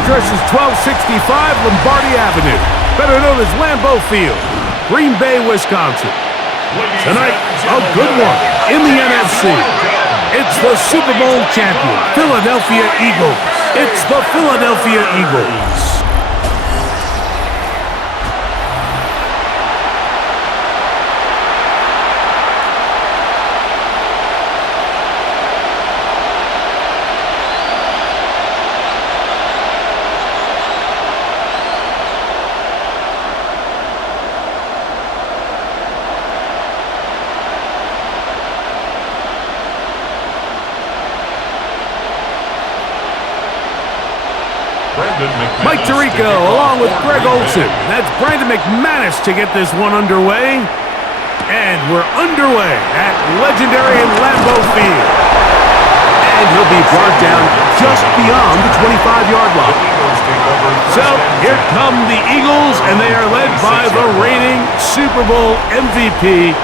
address is 1265 Lombardi Avenue, better known as Lambeau Field, Green Bay, Wisconsin. Tonight, a good one in the NFC. It's the Super Bowl champion, Philadelphia Eagles. It's the Philadelphia Eagles. Mike Tirico along with Greg Olson. That's Brandon McManus to get this one underway. And we're underway at legendary Lambeau Field. And he'll be brought down just beyond the 25-yard line. So here come the Eagles, and they are led by the reigning Super Bowl MVP.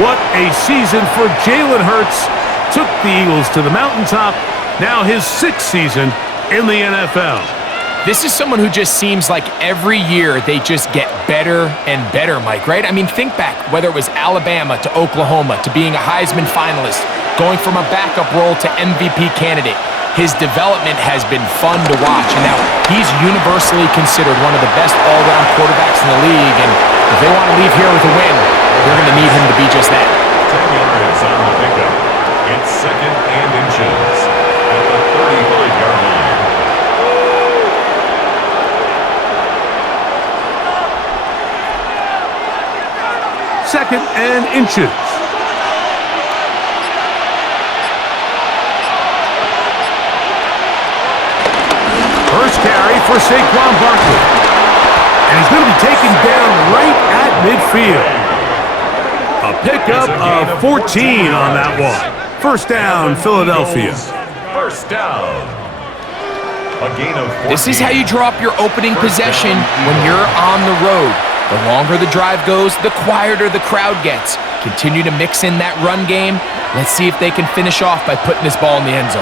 What a season for Jalen Hurts. Took the Eagles to the mountaintop. Now his 6th season in the NFL. This is someone who just seems like every year they just get better and better, Mike, right? I mean, think back, whether it was Alabama to Oklahoma to being a Heisman finalist, going from a backup role to MVP candidate. His development has been fun to watch, and now he's universally considered one of the best all-around quarterbacks in the league, and if they want to leave here with a win, they're going to need him to be just that. 10 yards on the pickup. It's 2nd and inches at the 35-yard line. 2nd and inches. First carry for Saquon Barkley. And he's going to be taken down right at midfield. A pickup of 14 on that one. First down, Philadelphia. First down. A gain of 14. This is how you draw up your opening possession when you're on the road. The longer the drive goes, the quieter the crowd gets. Continue to mix in that run game. Let's see if they can finish off by putting this ball in the end zone.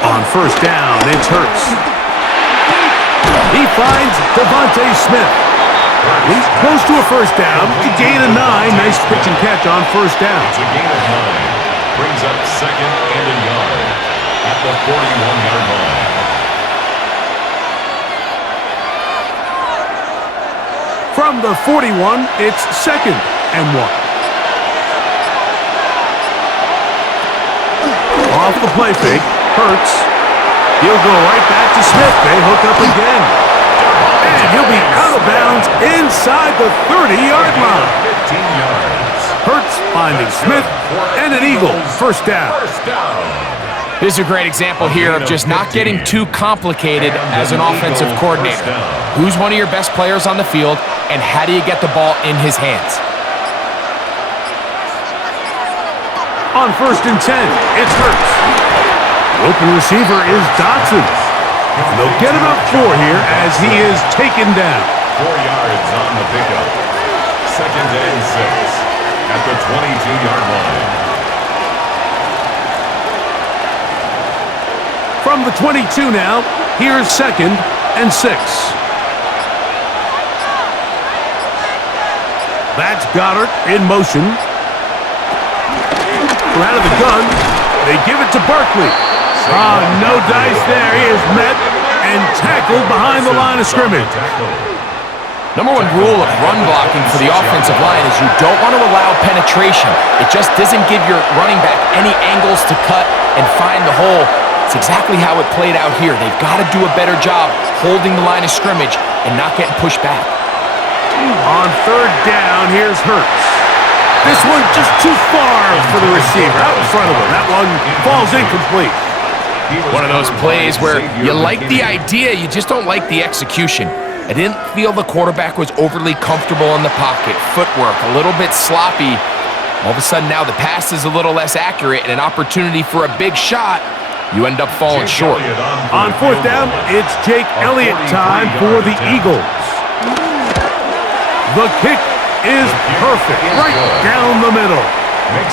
On first down, it's Hurts. He finds Devontae Smith. He's close to a first down. To gain of 9. Nice pitch and catch on first down. It's a gain of 9. Brings up 2nd and a yard at the 41-yard line. From the 41, it's 2nd and 1. Off the play fake, Hurts. He'll go right back to Smith. They hook up again. And he'll be out of bounds inside the 30-yard line. 15 yards. Hurts finding Smith and an Eagle. First down. First down. This is a great example here of just not getting too complicated as an offensive coordinator. Who's one of your best players on the field, and how do you get the ball in his hands? On first and 10, it's Hurts. The open receiver is Dotson. And they'll get him up 4 here as he is taken down. 4 yards on the pickup. 2nd and 6 at the 22-yard line. From the 22 now, here's 2nd and 6. That's Goddard in motion. From out of the gun, they give it to Barkley. No dice there. He is met and tackled behind the line of scrimmage. Number 1 rule of run blocking for the offensive line is you don't want to allow penetration. It just doesn't give your running back any angles to cut and find the hole. It's exactly how it played out here. They've got to do a better job holding the line of scrimmage and not getting pushed back. On third down, here's Hurts. This one just too far for the receiver. Out in front of him. That one falls incomplete. One of those plays where you like the idea, you just don't like the execution. I didn't feel the quarterback was overly comfortable in the pocket. Footwork a little bit sloppy. All of a sudden now the pass is a little less accurate and an opportunity for a big shot. You end up falling short. On fourth down, it's Jake Elliott time for the Eagles. The kick is perfect, right down the middle.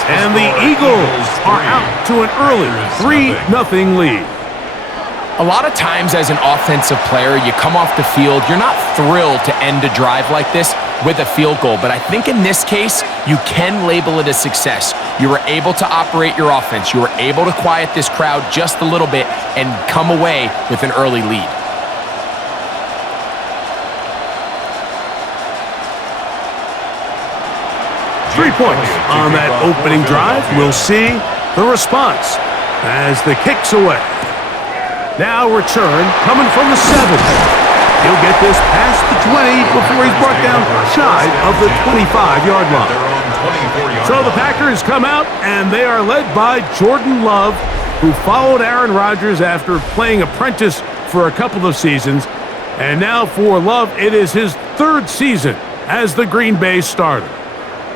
And the Eagles are out to an early 3-0 lead. A lot of times as an offensive player, you come off the field, you're not thrilled to end a drive like this with a field goal. But I think in this case, you can label it a success. You were able to operate your offense. You were able to quiet this crowd just a little bit and come away with an early lead. Three points on that opening drive. We'll see the response as the kick's away. Now return coming from the 7. He'll get this past the 20 before he's brought down shy of the 25-yard line. So the Packers come out, and they are led by Jordan Love, who followed Aaron Rodgers after playing apprentice for a couple of seasons. And now for Love, it is his 3rd season as the Green Bay starter.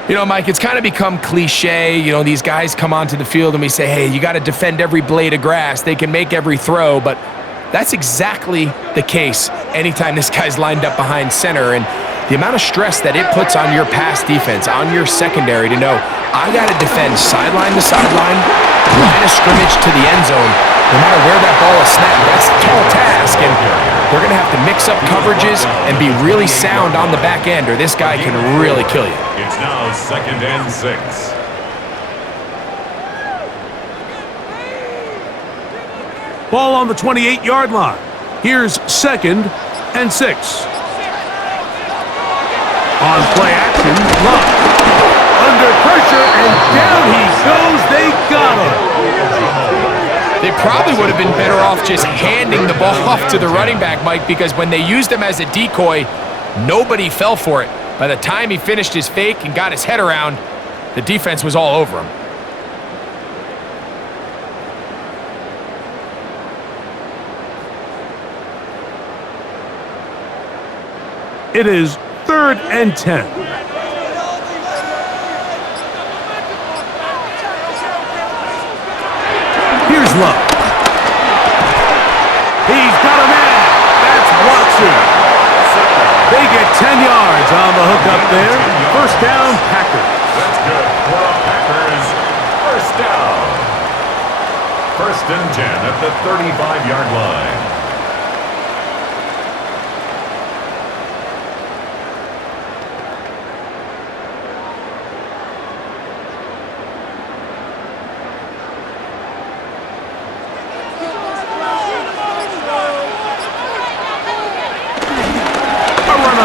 You know, Mike, it's kind of become cliche. You know, these guys come onto the field and we say, hey, you got to defend every blade of grass. They can make every throw, but that's exactly the case anytime this guy's lined up behind center. And the amount of stress that it puts on your pass defense, on your secondary to know, I got to defend sideline to sideline, line of scrimmage to the end zone, no matter where that ball is snapped. That's a tall task, and they're going to have to mix up coverages and be really sound on the back end, or this guy can really kill you. It's now 2nd and 6. Ball on the 28-yard line. Here's 2nd and 6. On play action, Love. Under pressure, and down he goes. They got him. They probably would have been better off just handing the ball off to the running back, Mike, because when they used him as a decoy, nobody fell for it. By the time he finished his fake and got his head around, the defense was all over him. It is 3rd and 10. Here's Love. He's got a man. That's Watson. They get 10 yards on the hook up there. 1st down, Packers. That's good for the Packers. 1st down. 1st and 10 at the 35-yard line.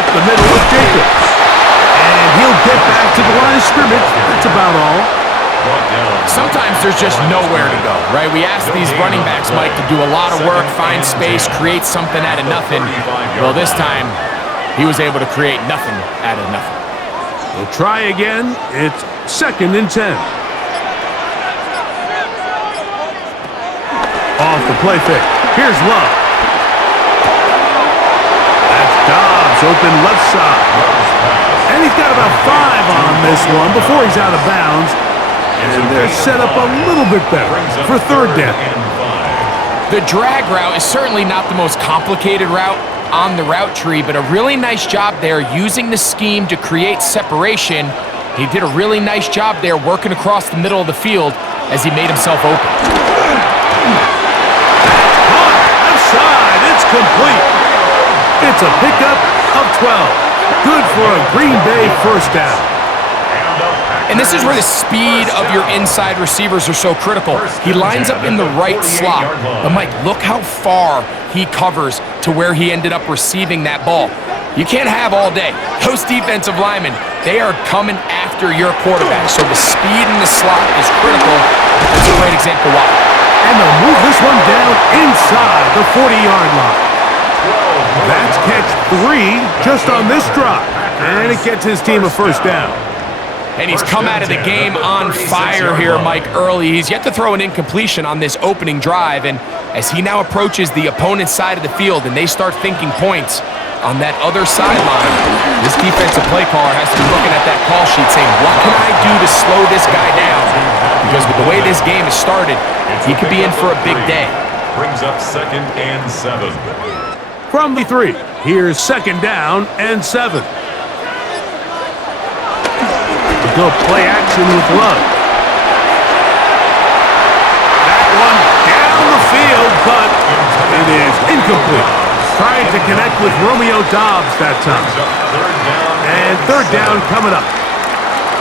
The middle of Jacobs. And he'll get back to the line of scrimmage. That's about all. Sometimes there's just nowhere to go, right? We ask these running backs, Mike, to do a lot of work, find space, create something out of nothing. Well, this time, he was able to create nothing out of nothing. We'll try again. It's 2nd and 10. Off the play fake. Here's Love. Dobbs open left side. And he's got about 5 on this one before he's out of bounds. And they're set up a little bit better for 3rd down. The drag route is certainly not the most complicated route on the route tree, but a really nice job there using the scheme to create separation. He did a really nice job there working across the middle of the field as he made himself open. Left side, it's complete. It's a pickup of 12. Good for a Green Bay 1st down. And this is where the speed of your inside receivers are so critical. He lines up in the right slot. But, Mike, look how far he covers to where he ended up receiving that ball. You can't have all day. Those defensive linemen, they are coming after your quarterback. So the speed in the slot is critical. That's a great example why. And they'll move this one down inside the 40-yard line. That's catch 3 just on this drive. And it gets his team a 1st down. And he's come out of the game on fire here, Mike, early. He's yet to throw an incompletion on this opening drive. And as he now approaches the opponent's side of the field and they start thinking points on that other sideline, this defensive play caller has to be looking at that call sheet saying, what can I do to slow this guy down? Because with the way this game has started, he could be in for a big day. Brings up 2nd and 7. From the 3, here's 2nd down and 7. Go play action with Love. one down the field, but it is incomplete. Trying to connect with Romeo Doubs that time. And third down coming up.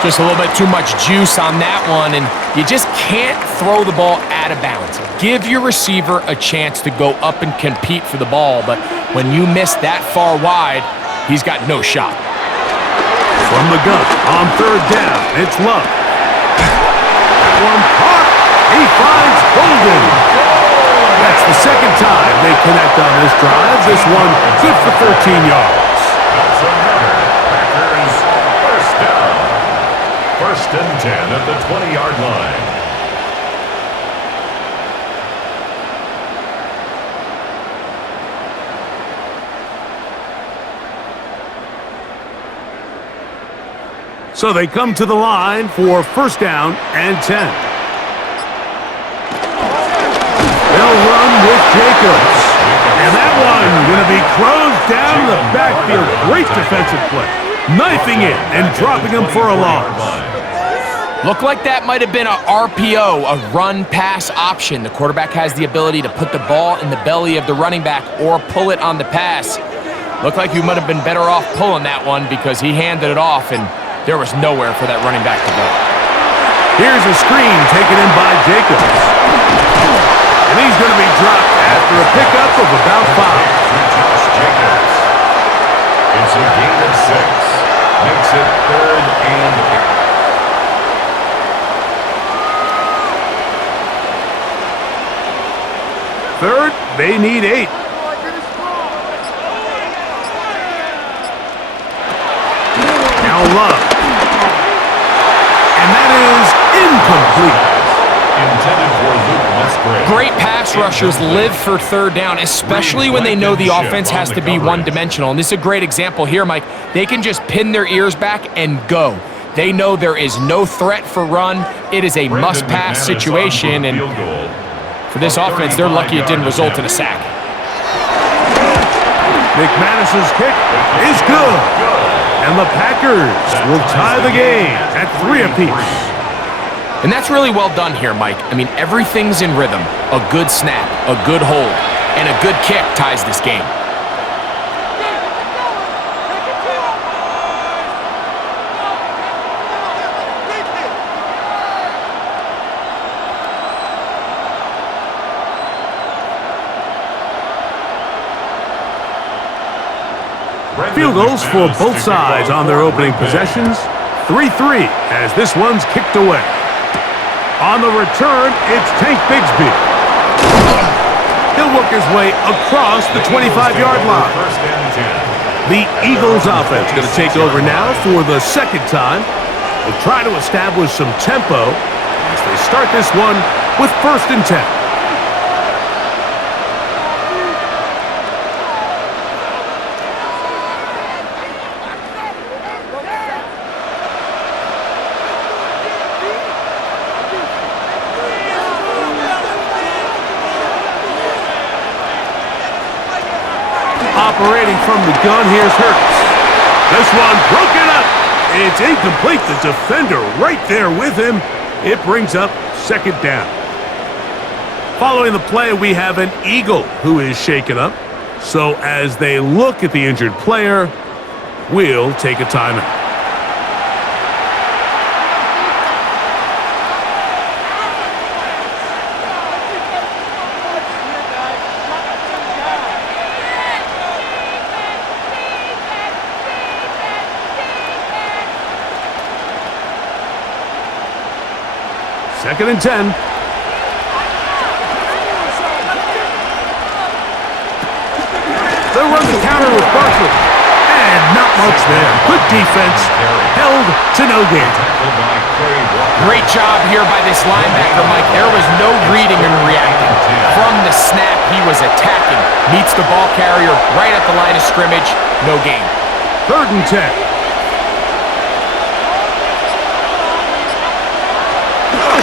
Just a little bit too much juice on that one, and you just can't throw the ball out of bounds. Give your receiver a chance to go up and compete for the ball, but when you miss that far wide, he's got no shot. From the gun on third down, it's Love. That one caught. He finds Golden. That's the second time they connect on this drive. This one good for 13 yards. That's another Packers first down. First and 10 at the 20-yard line. So they come to the line for first down and 10. They'll run with Jacobs. And that one going to be closed down the backfield. Great defensive play. Knifing it and dropping him for a loss. Looked like that might have been a RPO, a run-pass option. The quarterback has the ability to put the ball in the belly of the running back or pull it on the pass. Looked like you might have been better off pulling that one because he handed it off, and there was nowhere for that running back to go. Here's a screen taken in by Jacobs. And he's going to be dropped after a pickup of about 5. Jacobs. It's a gain of 6. Makes it third and 8. Third, they need 8. Now Love. And that is incomplete. Intended for Luke Musgrave. Great pass rushers live for third down, especially when they know the offense has to be one-dimensional. And this is a great example here, Mike. They can just pin their ears back and go. They know there is no threat for run. It is a must-pass situation, and for this offense, they're lucky it didn't result in a sack. McManus's kick is good. And the Packers will tie the game at 3 apiece. And that's really well done here, Mike. I mean, everything's in rhythm. A good snap, a good hold, and a good kick ties this game. Field goals for both sides on their opening possessions. 3-3 as this one's kicked away. On the return, it's Tank Bigsby. He'll work his way across the 25-yard line. The Eagles offense going to take over now for the second time. They'll try to establish some tempo as they start this one with first and 10. Operating from the gun, here's Hurts. This one broken up. It's incomplete. The defender right there with him. It brings up second down. Following the play, we have an Eagle who is shaken up. So as they look at the injured player, we'll take a timeout. Second and 10. They'll run the counter with Barkley. And not much there. Good defense. Held to no gain. Great job here by this linebacker, Mike. There was no reading and reacting. From the snap, he was attacking. Meets the ball carrier right at the line of scrimmage. No gain. Third and 10.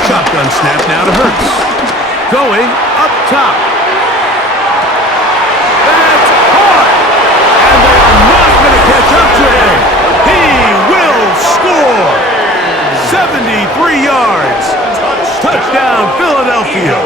Shotgun snap now to Hurts. Going up top. That's hard. And they are not going to catch up to him. He will score. 73 yards. Touchdown, Philadelphia.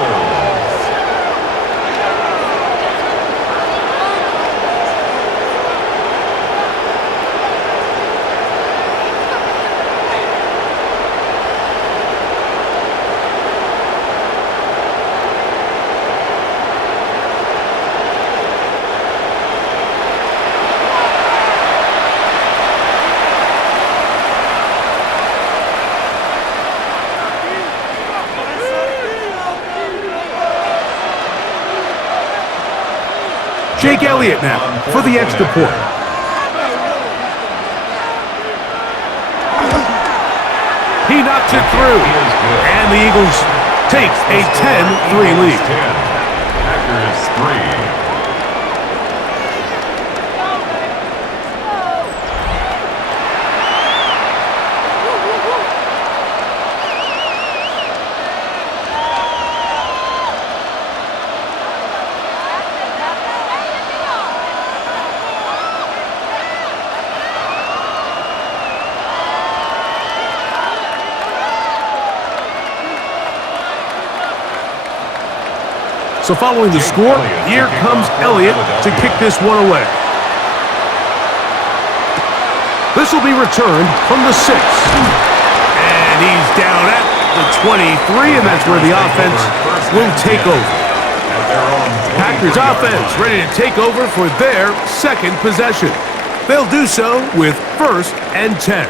Jake Elliott now for the extra point. He knocks it through, and the Eagles take a 10-3 lead. Packers 3. So following the score, here comes Elliott to kick this one away. This will be returned from the 6. And he's down at the 23, and that's where the offense will take over. Packers offense ready to take over for their second possession. They'll do so with 1st and 10.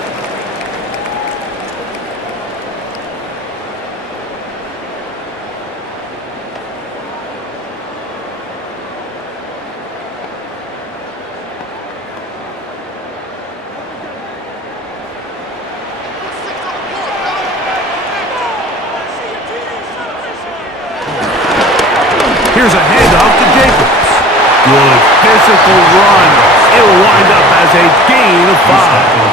Here's a handoff to Jacobs. Good physical run. It'll wind up as a gain of 5.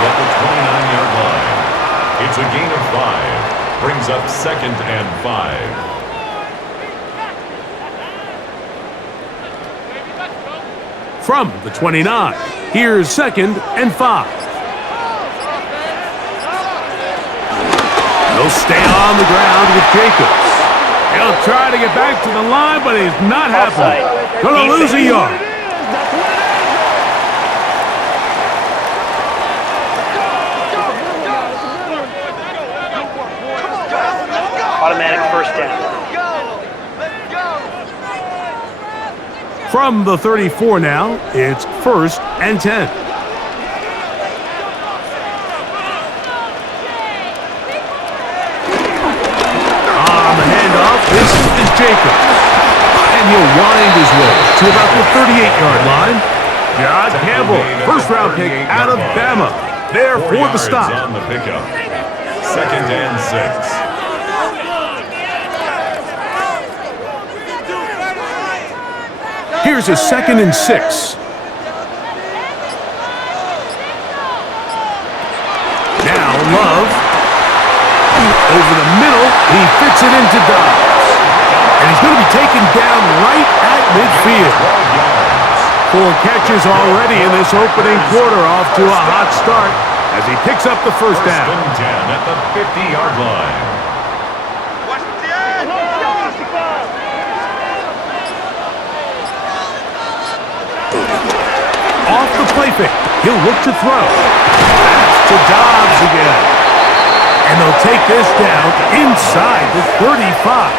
At the 29-yard line. It's a gain of 5. Brings up 2nd and 5. From the 29, here's 2nd and 5. He'll stay on the ground with Jacobs. He'll try to get back to the line, but he's not happy. Gonna lose a yard. Automatic 1st down. From the 34 now, it's 1st and 10. This is Jacobs, and he'll wind his way to about the 38-yard line. John Campbell, first-round pick out of Bama, there for the stop. On the pickup. 2nd and 6. Here's a 2nd and 6. Now Love. Over the middle, he fits it into Dobbs. And he's going to be taken down right at midfield. 4 catches already in this opening quarter, off to a hot start as he picks up the 1st down. 1st and 10 at the 50-yard line. Off the play fake, he'll look to throw. That's to Dobbs again. And they'll take this down inside the 35.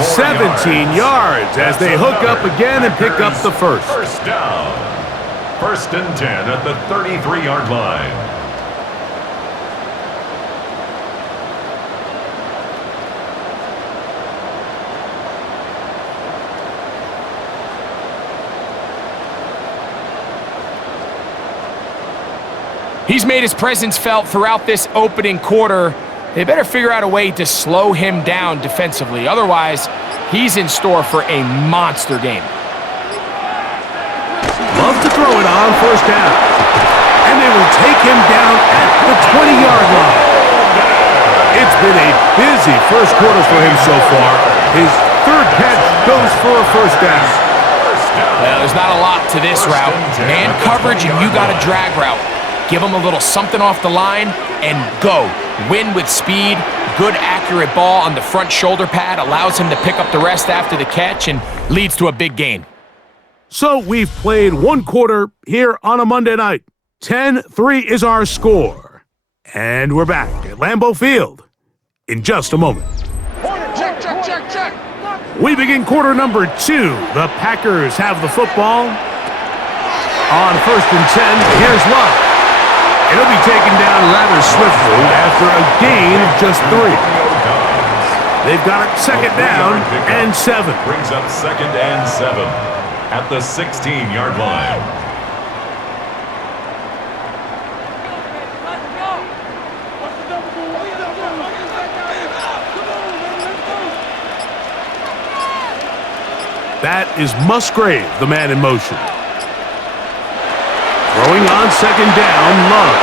17 yards as they hook up again and pick up the 1st. 1st down. 1st and 10 at the 33-yard line. He's made his presence felt throughout this opening quarter. They better figure out a way to slow him down defensively. Otherwise, he's in store for a monster game. Love to throw it on 1st down. And they will take him down at the 20-yard line. It's been a busy 1st quarter for him so far. His 3rd catch goes for a 1st down. Well, there's not a lot to this route. Man coverage and you got a drag route. Give him a little something off the line and go. Win with speed. Good, accurate ball on the front shoulder pad. Allows him to pick up the rest after the catch and leads to a big gain. So we've played 1 quarter here on a Monday night. 10-3 is our score. And we're back at Lambeau Field in just a moment. Check. We begin quarter number 2. The Packers have the football. On 1st and 10, here's Love. It'll be taken down rather swiftly after a gain of just 3. They've got it 2nd down and 7. Brings up 2nd and 7. at the 16-yard line. That is Musgrave, the man in motion. Throwing on second down, Love.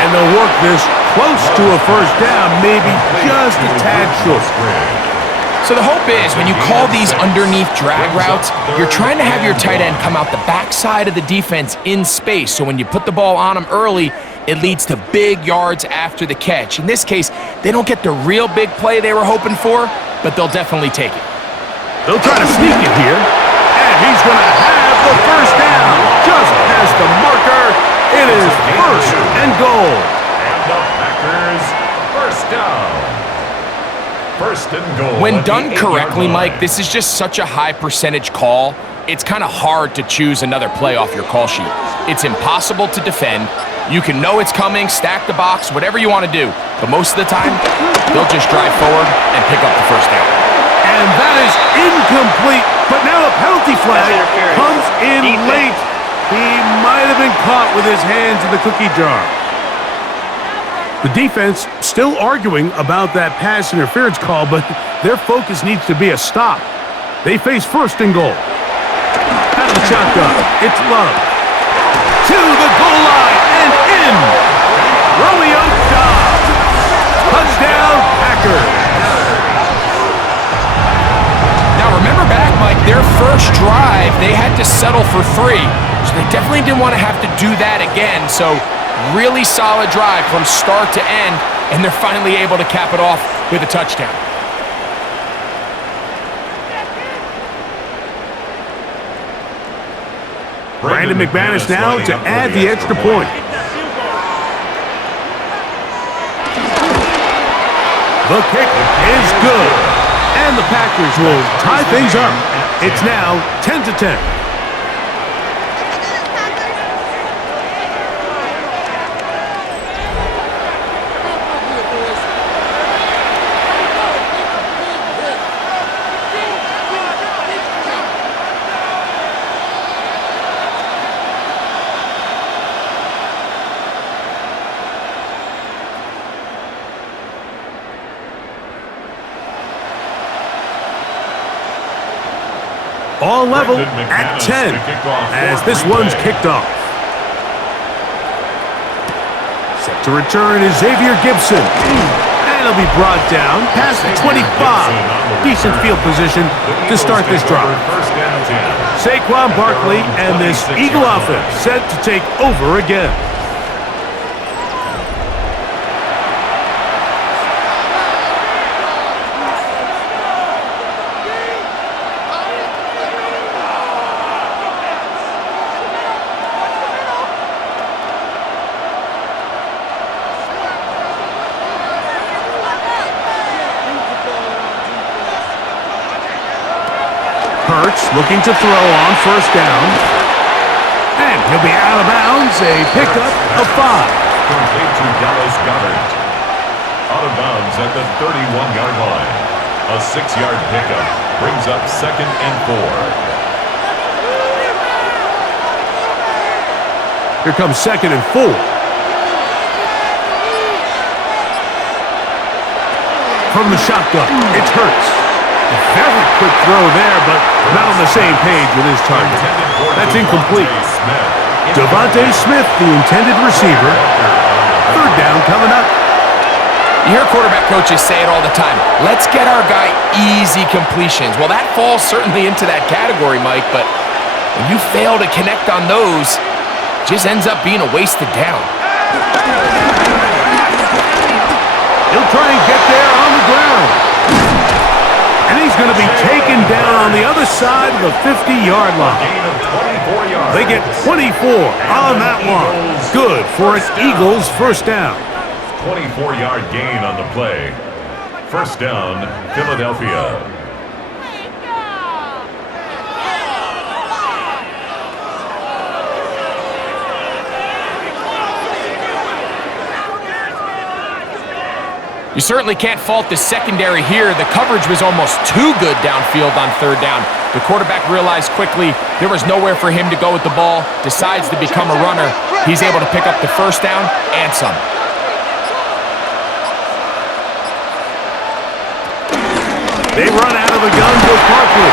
And they'll work this close to a first down, maybe just a tad short. So the hope is when you call these underneath drag routes, you're trying to have your tight end come out the backside of the defense in space. So when you put the ball on him early, it leads to big yards after the catch. In this case, they don't get the real big play they were hoping for, but they'll definitely take it. They'll try to sneak it here, and he's going to have the first down. Just past the marker, it is first and goal. And the Packers first down. First and goal. When done correctly, Mike, this is just such a high percentage call. It's kind of hard to choose another play off your call sheet. It's impossible to defend. You can know it's coming, stack the box, whatever you want to do. But most of the time, they'll just drive forward and pick up the first down. And that is incomplete. But now a penalty flag comes in late. He might have been caught with his hands in the cookie jar. The defense still arguing about that pass interference call, but their focus needs to be a stop. They face first and goal. Out of the shotgun, it's Love. To the goal line and in. Romeo Dobbs. Touchdown, Packers. Remember back, Mike, their first drive, they had to settle for 3. So they definitely didn't want to have to do that again. So really solid drive from start to end, and they're finally able to cap it off with a touchdown. Brandon McManus now to add the extra point. The kick is good. And the Packers will tie things up. It's now 10-10. All level at 10 as this one's kicked off. Set to return is Xavier Gibson. And he'll be brought down past the 25. Decent field position to start this drive. Saquon Barkley and this Eagle offense set to take over again. Looking to throw on first down. And he'll be out of bounds. A pickup of 5. Complete to Dallas Goedert. Out of bounds at the 31-yard line. A 6-yard pickup brings up second and 4. Here comes second and 4. From the shotgun, it's Hurts. A very quick throw there, but not on the same page with his target. That's incomplete. Devontae Smith, the intended receiver. Third down coming up. You hear quarterback coaches say it all the time. Let's get our guy easy completions. Well, that falls certainly into that category, Mike, but when you fail to connect on those, it just ends up being a wasted down. He'll try and get there on the ground. And he's going to be taken down on the other side of the 50-yard line. They get 24 on that one. Good for an Eagles first down. 24-yard gain on the play. First down, Philadelphia. You certainly can't fault the secondary here. The coverage was almost too good downfield on third down. The quarterback realized quickly there was nowhere for him to go with the ball, decides to become a runner. He's able to pick up the first down and some. They run out of the gun with Barkley.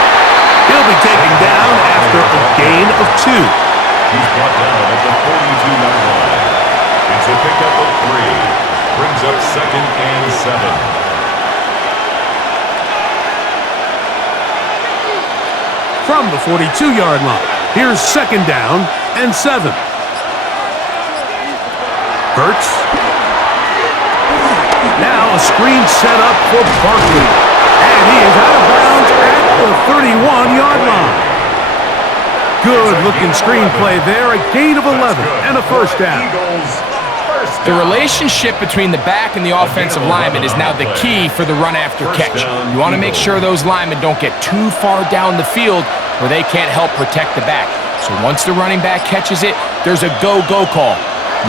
He'll be taken down after a gain of 2. He's brought down at the 42-yard line. It's a pickup of 3. Brings up 2nd and 7. From the 42-yard line, here's 2nd down and 7. Hurts. Now a screen set up for Barkley. And he is out of bounds at the 31-yard line. Good-looking screenplay there. A gain of 11 and a first down. The relationship between the back and the offensive lineman is now the key for the run after catch. You want to make sure those linemen don't get too far down the field where they can't help protect the back. So once the running back catches it, there's a go-go call.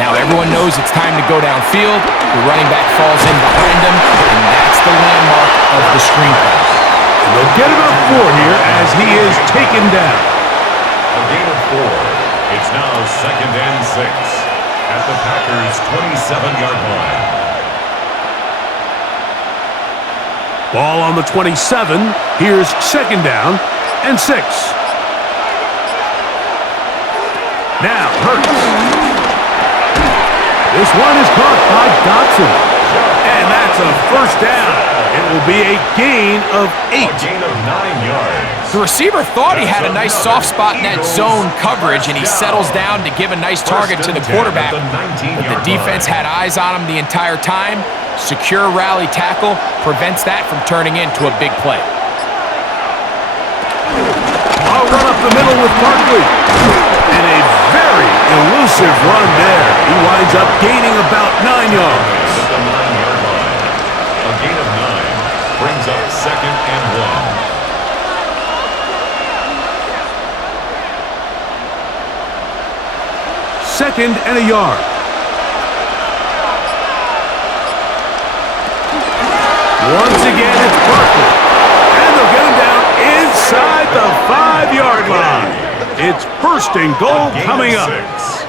Now everyone knows it's time to go downfield. The running back falls in behind him, and that's the landmark of the screen play. And they'll get about 4 here as he is taken down. A gain of 4. It's now 2nd and 6. At the Packers' 27-yard line. Ball on the 27. Here's 2nd down and 6. Now Hurts. This one is caught by Dotson. And that's a first down. It will be a gain of 8. A gain of 9 yards. The receiver thought he had a nice soft spot in that zone coverage, and he settles down to give a nice target to the quarterback. But the defense had eyes on him the entire time. Secure rally tackle prevents that from turning into a big play. I'll run up the middle with Barkley. And a very elusive run there. He winds up gaining about 9 yards. At the 9-yard line. A gain of 9 brings up 2nd and 1. 2nd and a yard. Once again, it's Barkley. And they'll get him down inside the 5-yard line. It's 1st and goal coming up. 6.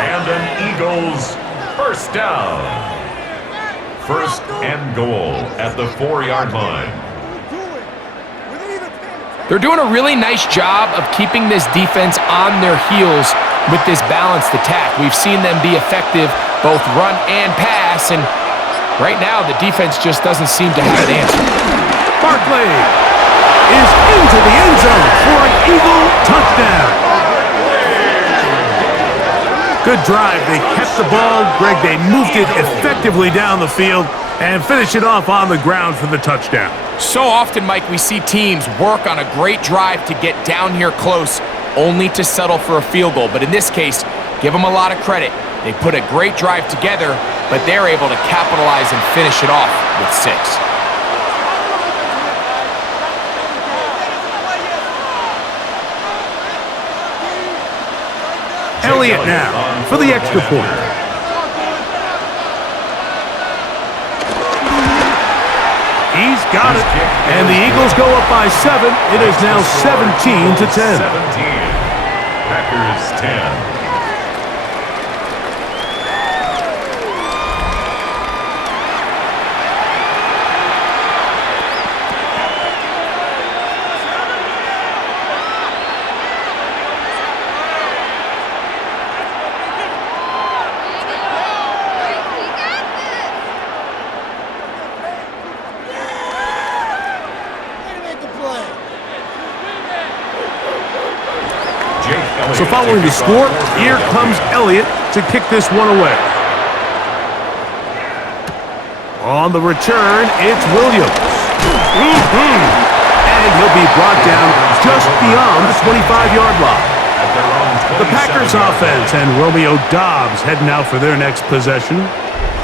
And an Eagles first down. 1st and goal at the 4-yard line. They're doing a really nice job of keeping this defense on their heels with this balanced attack. We've seen them be effective both run and pass, and right now the defense just doesn't seem to have an answer. Barkley is into the end zone for an Eagle touchdown. Good drive. They kept the ball. Greg, they moved it effectively down the field and finished it off on the ground for the touchdown. So often, Mike, we see teams work on a great drive to get down here close, only to settle for a field goal. But in this case, give them a lot of credit. They put a great drive together, but they're able to capitalize and finish it off with 6. Elliott now for the extra point. He's got it. And the Eagles go up by 7. It is now 17-10. 17. Packers 10. So following the score, here comes Elliott to kick this one away. On the return, it's Williams. And he'll be brought down just beyond the 25-yard line. The Packers offense and Romeo Doubs heading out for their next possession.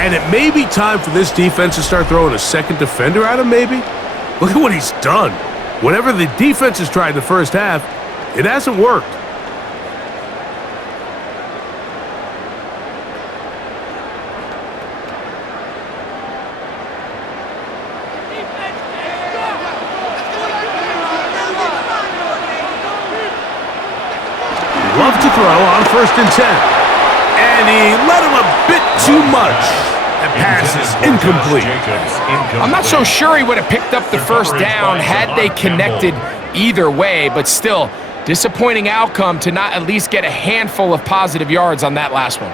And it may be time for this defense to start throwing a second defender at him, maybe. Look at what he's done. Whatever the defense has tried the first half, it hasn't worked. first and 10. And he let him a bit too much. That pass is incomplete. I'm not so sure he would have picked up the first down had they connected either way, but still, disappointing outcome to not at least get a handful of positive yards on that last one.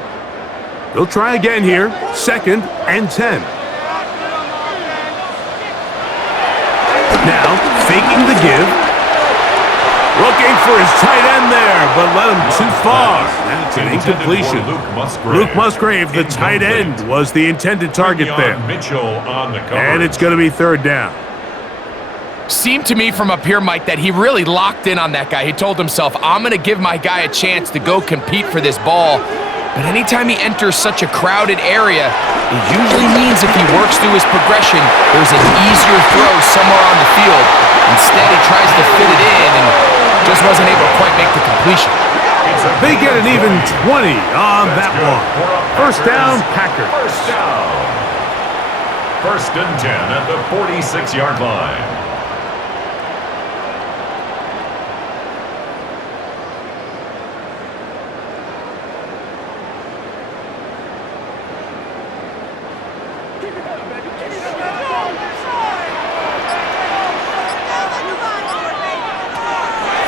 They'll try again here, second and 10. Now, faking the give. Looking for his tight end there, but let him too far. That's an incompletion. Luke Musgrave, the tight end, was the intended target there. And it's going to be third down. Seemed to me from up here, Mike, that he really locked in on that guy. He told himself, I'm going to give my guy a chance to go compete for this ball. But anytime he enters such a crowded area, it usually means if he works through his progression, there's an easier throw somewhere on the field. Instead, he tries to fit it in and just wasn't able to quite make the completion. They get an even 20 on that one. First down, Packers. First and 10 at the 46-yard line.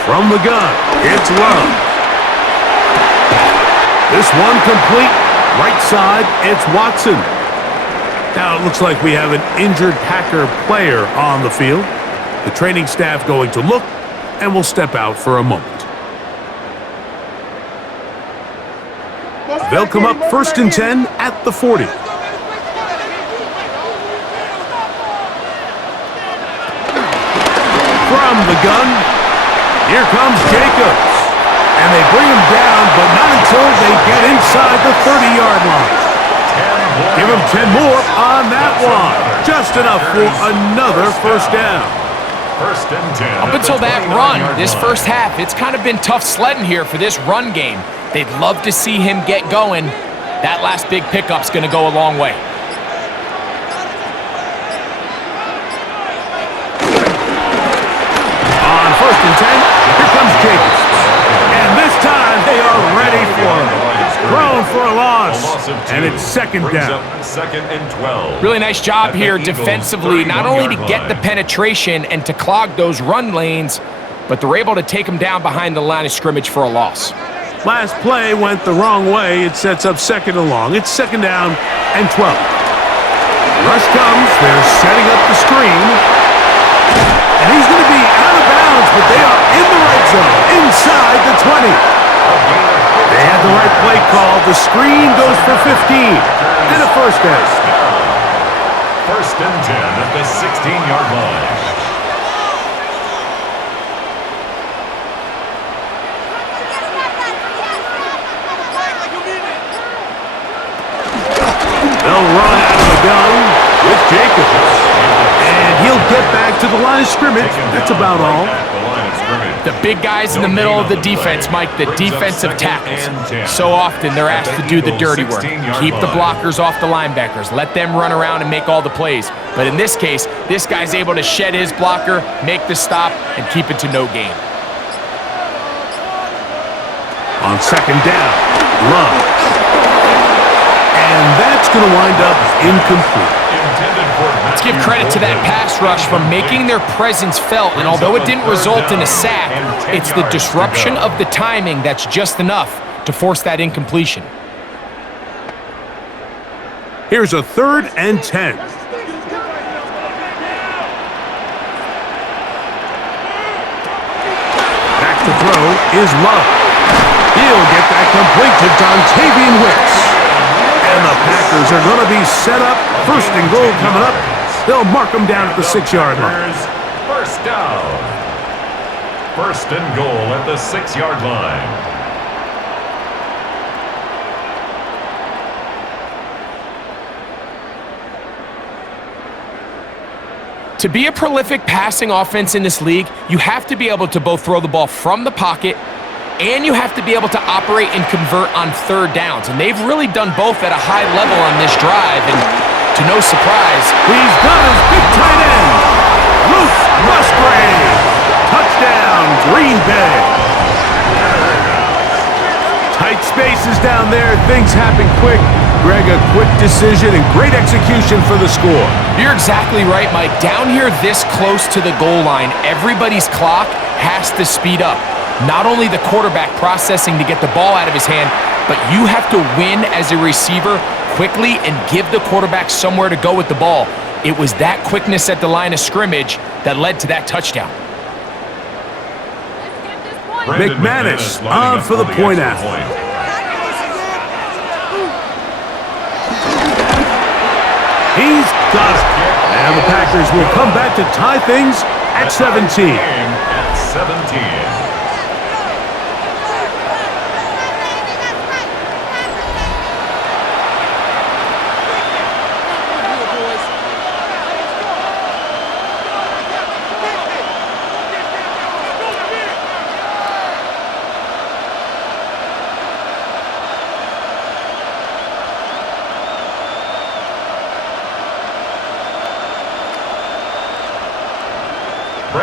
From the gun, it's Love. This one complete. Right side, it's Watson. Now it looks like we have an injured Packer player on the field. The training staff going to look, and will step out for a moment. They'll come up first and 10 at the 40. From the gun, here comes Jacobs. And they bring him down, but not until they get inside the 30-yard line. Give him 10 more on that one. Just enough for another first down. First and 10. Up until that run, this first half, it's kind of been tough sledding here for this run game. They'd love to see him get going. That last big pickup's going to go a long way. On first and 10, here comes Jacobs. And this time they are ready for him. Thrown for a loss. And it's second down. Second and 12. Really nice job here defensively, not only to get the penetration and to clog those run lanes, but they're able to take him down behind the line of scrimmage for a loss. Last play went the wrong way. It sets up second and long. It's second down and 12. Rush comes. They're setting up the screen. And he's going to be out of bounds, but they are in the right zone, inside the 20. They had the right play call. The screen goes for 15. And a first down. First and 10 at the 16-yard line. They'll run out of the gun with Jacobs. And he'll get back to the line of scrimmage. That's about all. The big guys in the middle of the defense, Mike, the defensive tackles. So often they're asked to do the dirty work. Keep the blockers off the linebackers. Let them run around and make all the plays. But in this case, this guy's able to shed his blocker, make the stop, and keep it to no gain. On second down, Love. And that's going to wind up incomplete. Let's give credit to that pass rush for making their presence felt, and although it didn't result in a sack, it's the disruption of the timing that's just enough to force that incompletion. Here's a third and 10. Back to throw is Love. He'll get that complete to Dontavian Wicks. And the Packers are going to be set up. First and goal coming up. They'll mark them down at the 6-yard line. First down. First and goal at the 6-yard line. To be a prolific passing offense in this league, you have to be able to both throw the ball from the pocket and you have to be able to operate and convert on third downs. And they've really done both at a high level on this drive. And to no surprise, he's got his big tight end, Luke Musgrave. Touchdown, Green Bay. Tight spaces down there. Things happen quick. Greg, a quick decision and great execution for the score. You're exactly right, Mike. Down here this close to the goal line, everybody's clock has to speed up. Not only the quarterback processing to get the ball out of his hand, but you have to win as a receiver quickly and give the quarterback somewhere to go with the ball. It was that quickness at the line of scrimmage that led to that touchdown. McManus on for the point after. He's got it. And the Packers will come back to tie things at 17. At 17.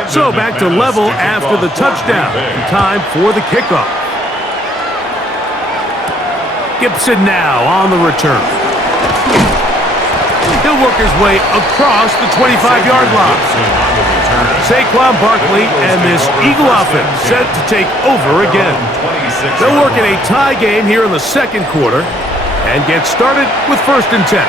So back to level after the touchdown. And time for the kickoff. Gibson now on the return. He'll work his way across the 25-yard line. Saquon Barkley and this Eagle offense set to take over again. They'll work in a tie game here in the second quarter and get started with 1st and 10.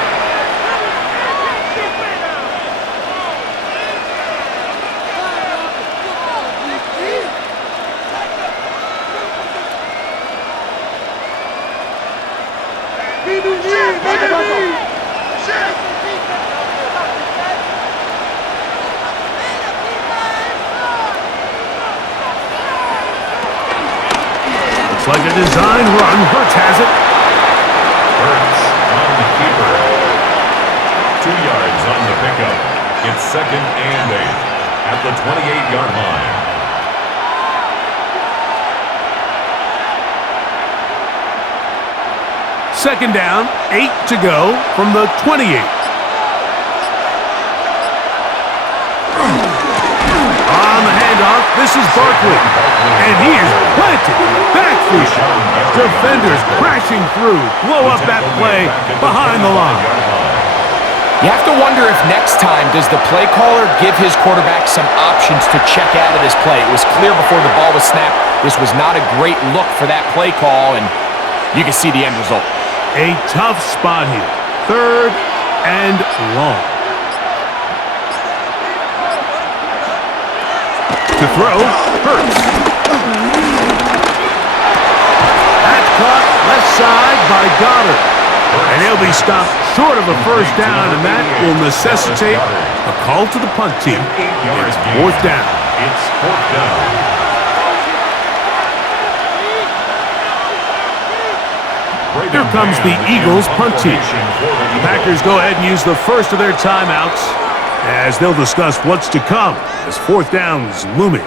Like a design run. Hurts has it. Hurts on the keeper. 2 yards on the pickup. It's 2nd and 8 at the 28-yard line. Second down, 8 to go from the 28. On the handoff, this is Barkley. And he is planted. Backfield. Defenders crashing through. Blow up that play behind the line. You have to wonder if next time does the play caller give his quarterback some options to check out of this play. It was clear before the ball was snapped. This was not a great look for that play call, and you can see the end result. A tough spot here. 3rd and long. To throw, Hurts. That's caught left side by Goddard. And he'll be stopped short of a 1st down, and that will necessitate a call to the punt team. It's 4th down. It's 4th down. Here comes the Eagles punt team. The Packers go ahead and use the first of their timeouts as they'll discuss what's to come as 4th down is looming.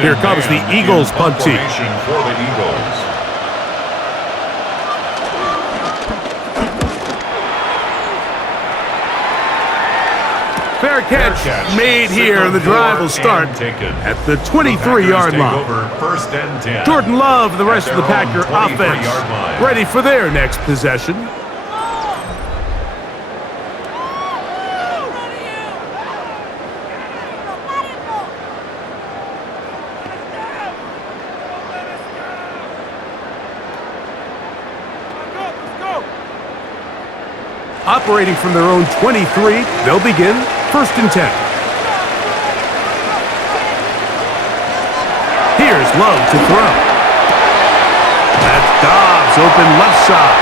Here comes the Eagles punt team. For the Eagles. Fair catch made here, and the drive will start at the 23-yard line. 1st and 10. Jordan Love and the rest of the Packer offense ready for their next possession. Operating from their own 23, they'll begin 1st and 10. Here's Love to throw. That's Dobbs open left side.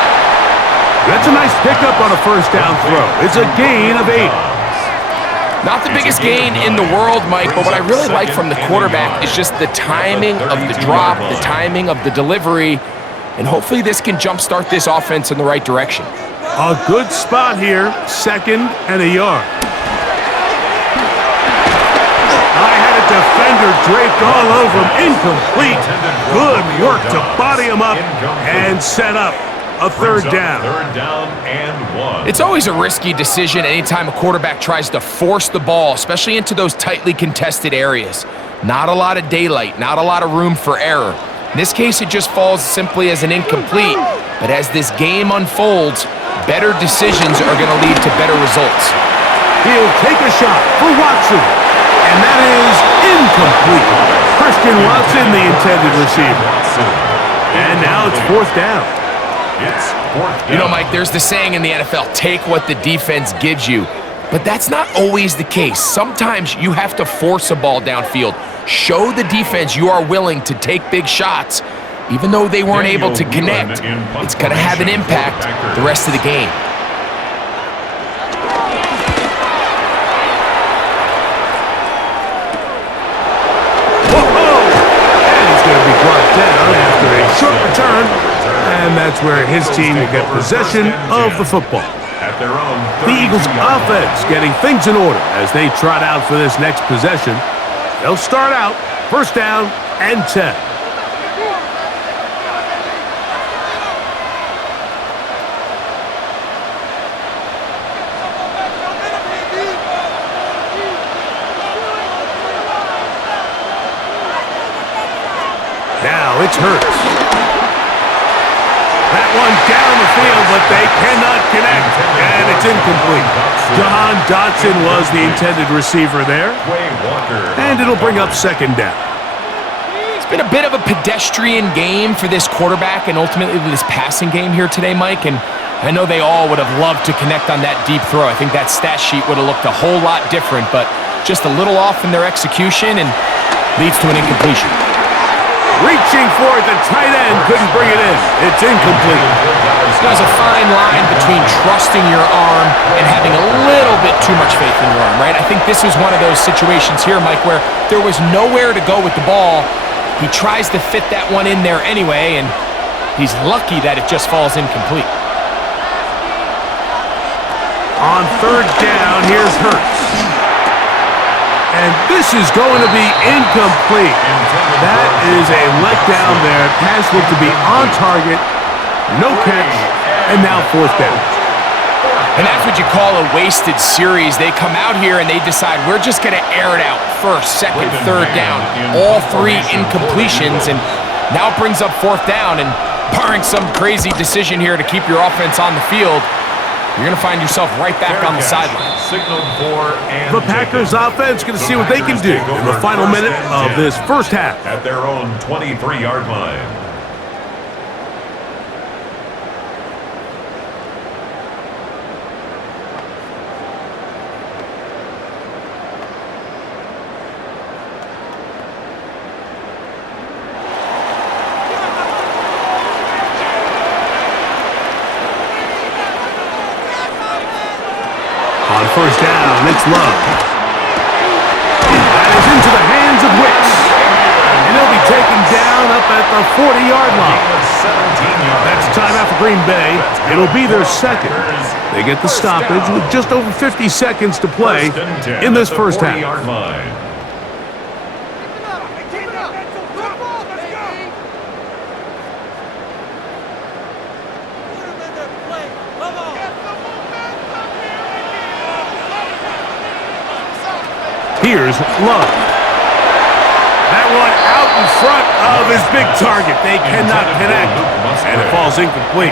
That's a nice pickup on a 1st down throw. It's a gain of 8. Not the biggest gain in the world, Mike, but what I really like from the quarterback is just the timing of the drop, the timing of the delivery, and hopefully this can jumpstart this offense in the right direction. A good spot here, 2nd and a yard. I had it to defender draped all over him. Incomplete. Good work to body him up and set up a third down. Third down and 1. It's always a risky decision anytime a quarterback tries to force the ball, especially into those tightly contested areas. Not a lot of daylight, not a lot of room for error. In this case, it just falls simply as an incomplete. But as this game unfolds, better decisions are going to lead to better results. He'll take a shot for Watson. And that is incomplete. Christian Watson, the intended receiver. And now it's fourth down. It's fourth down. You know, Mike, there's the saying in the NFL, take what the defense gives you. But that's not always the case. Sometimes you have to force a ball downfield. Show the defense you are willing to take big shots, even though they weren't able to connect. It's going to have an impact the rest of the game. And he's going to be brought down after a short return. And that's where his team will get possession of the football. At their own The Eagles' offense getting things in order as they trot out for this next possession. They'll start out first down and 10. Now it's Hurts. That one down the field, but they cannot connect, and it's incomplete. John Dotson was the intended receiver there, and it'll bring up second down. It's been a bit of a pedestrian game for this quarterback and ultimately this passing game here today, Mike, and I know they all would have loved to connect on that deep throw. I think that stat sheet would have looked a whole lot different, but just a little off in their execution and leads to an incompletion. Reaching for it, the tight end couldn't bring it in. It's incomplete. There's a fine line between trusting your arm and having a little bit too much faith in your arm, right? I think this is one of those situations here, Mike, where there was nowhere to go with the ball. He tries to fit that one in there anyway, and he's lucky that it just falls incomplete. On third down, here's Hurts. And this is going to be incomplete. That is a letdown there. Pass looked to be on target. No catch. And now fourth down. And that's what you call a wasted series. They come out here and they decide, we're just going to air it out. First, second, third down. All three incompletions. And now it brings up fourth down. And barring some crazy decision here to keep your offense on the field, you're going to find yourself right back on the sideline. The Packers offense going to see what they can do in the final minute of this first half. At their own 23-yard line. On first down, it's Love. That is into the hands of Wicks. And he'll be taken down up at the 40-yard line. That's timeout for Green Bay. It'll be their second. They get the stoppage with just over 50 seconds to play in this first half. Here's Love. That one out in front of his big target. They cannot connect, and it falls incomplete.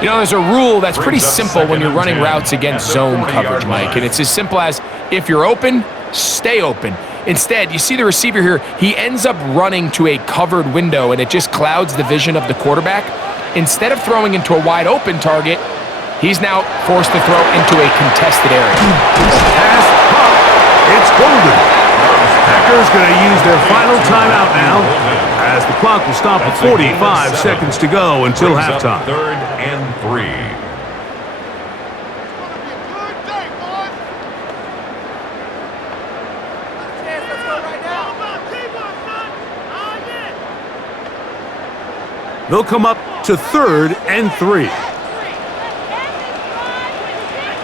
You know, there's a rule that's pretty simple when you're running routes against zone coverage, Mike, and it's as simple as if you're open, stay open. Instead, you see the receiver here, he ends up running to a covered window, and it just clouds the vision of the quarterback. Instead of throwing into a wide open target, he's now forced to throw into a contested area. Pass pop. It's golden. Packers going to use their final timeout now as the clock will stop at 45 seconds to go until halftime. Third and 3. They'll come up to third and 3.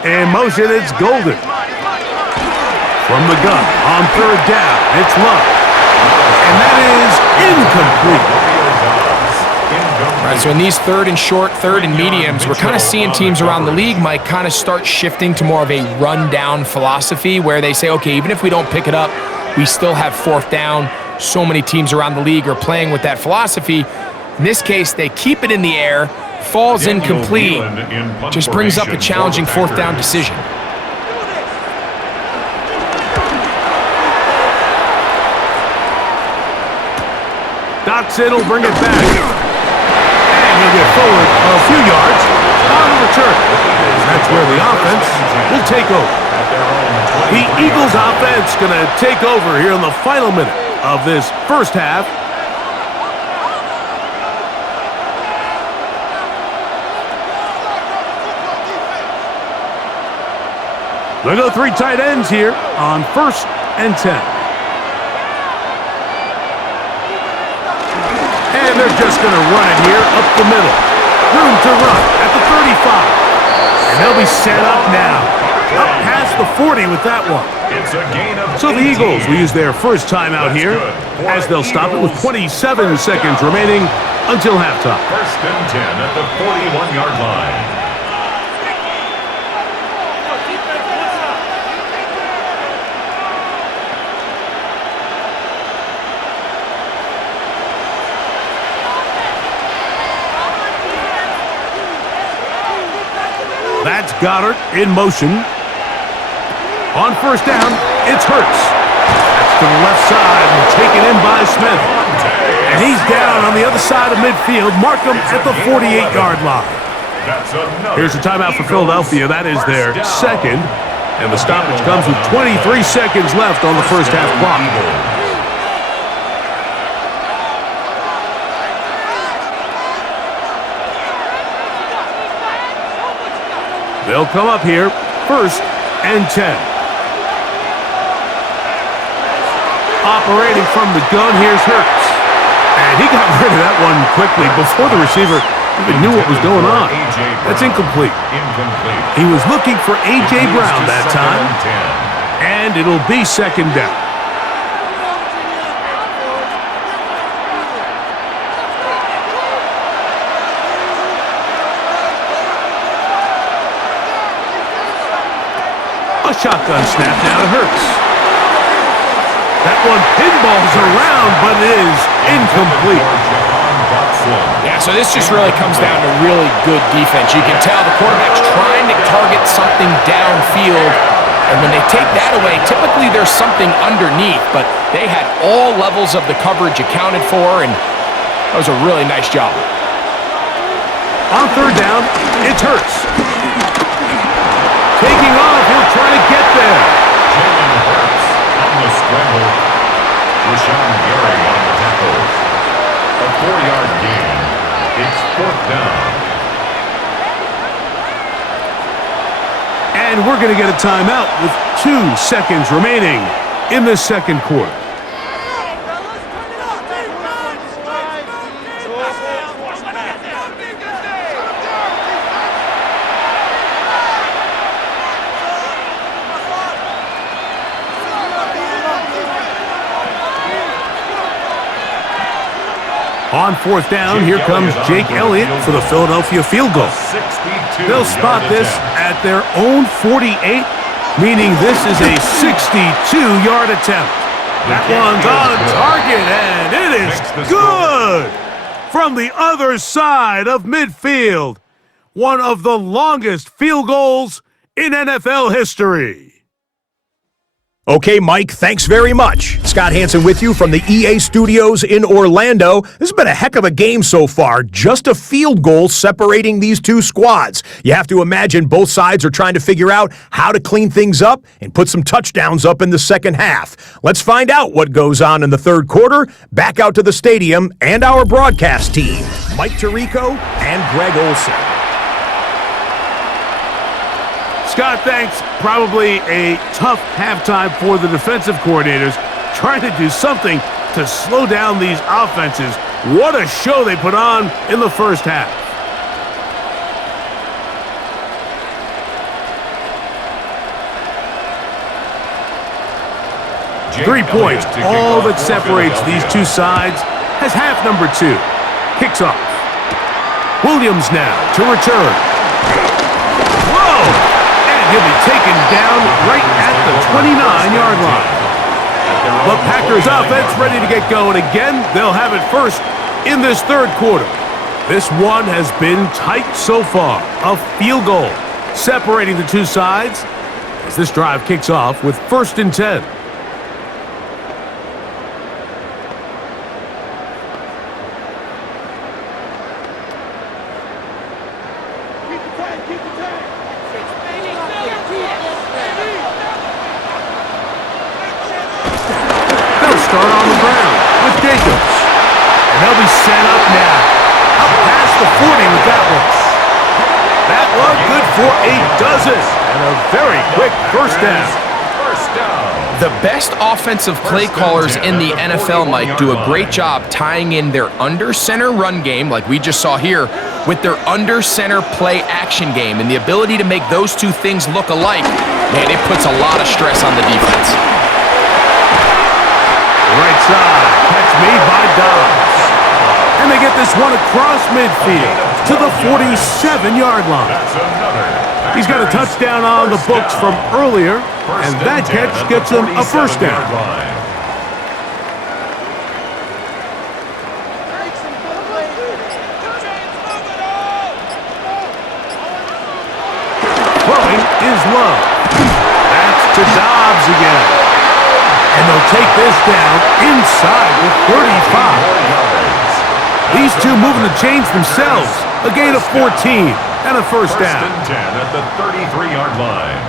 In motion, it's Golden. From the gun, on third down, it's Love. And that is incomplete. All right, so in these third and short, third and mediums, we're kind of seeing teams around the league, Mike, kind of start shifting to more of a run-down philosophy where they say, okay, even if we don't pick it up, we still have fourth down. So many teams around the league are playing with that philosophy. In this case, they keep it in the air, falls incomplete, just brings up a challenging fourth down decision. Doc's it, will bring it back. And he'll get forward a few yards on the return. That's where the offense will take over. The Eagles offense going to take over here in the final minute of this first half. They go three tight ends here on 1st and 10. And they're just going to run it here up the middle. Room to run at the 35. And they'll be set up now. Up past the 40 with that one. It's a gain of So the Eagles will use their first timeout here as they'll stop it with 27 seconds remaining until halftime. 1st and 10 at the 41-yard line. That's Goddard in motion. On 1st down, it's Hurts. That's to the left side and taken in by Smith. And he's down on the other side of midfield. Mark him at the 48-yard line. Here's a timeout for Philadelphia. That is their second. And the stoppage comes with 23 seconds left on the first half clock. They'll come up here, 1st and 10. Operating from the gun, here's Hurts. And he got rid of that one quickly before the receiver even knew what was going on. That's incomplete. He was looking for A.J. Brown that time. And it'll be 2nd down. A shotgun snap now to Hurts. That one pinballs around, but it is incomplete. Yeah, so this just really comes down to really good defense. You can tell the quarterback's trying to target something downfield, and when they take that away, typically there's something underneath, but they had all levels of the coverage accounted for, and that was a really nice job. On 3rd down, it's Hurts. Taking off, he'll try to get there. Jalen Hurts on the scramble. Rashawn Gary on the tackle. A 4-yard gain. It's 4th down. And we're going to get a timeout with 2 seconds remaining in the second quarter. On 4th down, here comes Jake Elliott for the Philadelphia field goal. They'll spot this at their own 48, meaning this is a 62-yard attempt. That one's on target, and it is good from the other side of midfield. One of the longest field goals in NFL history. Okay, Mike, thanks very much. Scott Hansen with you from the EA Studios in Orlando. This has been a heck of a game so far. Just a field goal separating these two squads. You have to imagine both sides are trying to figure out how to clean things up and put some touchdowns up in the second half. Let's find out what goes on in the third quarter. Back out to the stadium and our broadcast team, Mike Tirico and Greg Olson. Scott, thanks. Probably a tough halftime for the defensive coordinators, trying to do something to slow down these offenses. What a show they put on in the first half. 3 points, all that separates these two sides, as half number 2 kicks off. Williams now to return. Whoa! And he'll be taken down right at the 29-yard line. The Packers offense ready to get going again. They'll have it first in this third quarter. This one has been tight so far. A field goal separating the two sides as this drive kicks off with 1st and 10. Start on the ground with Jacobs. And they'll be set up now. Up past the 40 with that one. That one good for a dozen. And a very quick first down. The best offensive play callers in the NFL, Mike, do a great job tying in their under-center run game, like we just saw here, with their under-center play action game. And the ability to make those two things look alike, man, it puts a lot of stress on the defense. Right side, catch made by Dobbs. And they get this one across midfield to the 47-yard line. He's got a touchdown on the books from earlier, and that catch gets him a first down. Throwing is Love. That's to Dobbs again. And they'll take this down inside the 35. These two moving the chains themselves. A gain of 14 and a first down. 1st and 10 at the 33-yard line.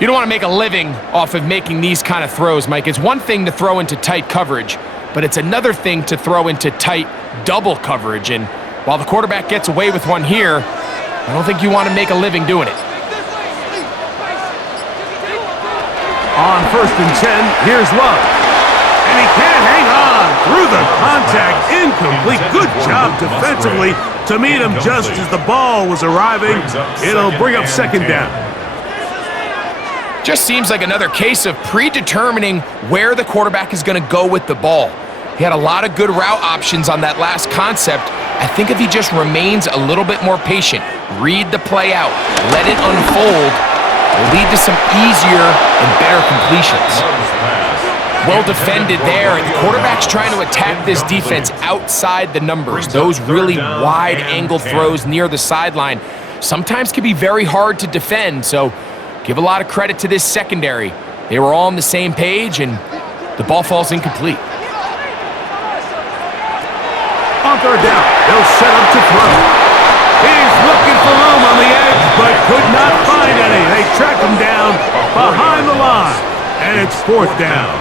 You don't want to make a living off of making these kind of throws, Mike. It's one thing to throw into tight coverage, but it's another thing to throw into tight double coverage. And while the quarterback gets away with one here, I don't think you want to make a living doing it. On 1st and 10, here's Love. And he can't hang on through the contact. Incomplete. Good job defensively to meet him just as the ball was arriving. It'll bring up 2nd down. Just seems like another case of predetermining where the quarterback is going to go with the ball. He had a lot of good route options on that last concept. I think if he just remains a little bit more patient, read the play out, let it unfold, will lead to some easier and better completions. Well defended there, and the quarterback's trying to attack this defense outside the numbers. Those really wide-angle throws near the sideline sometimes can be very hard to defend, so give a lot of credit to this secondary. They were all on the same page, and the ball falls incomplete. On 3rd down, they'll set up to throw. He's looking for room on the edge, but could not find any. They track him down behind the line, and it's 4th down.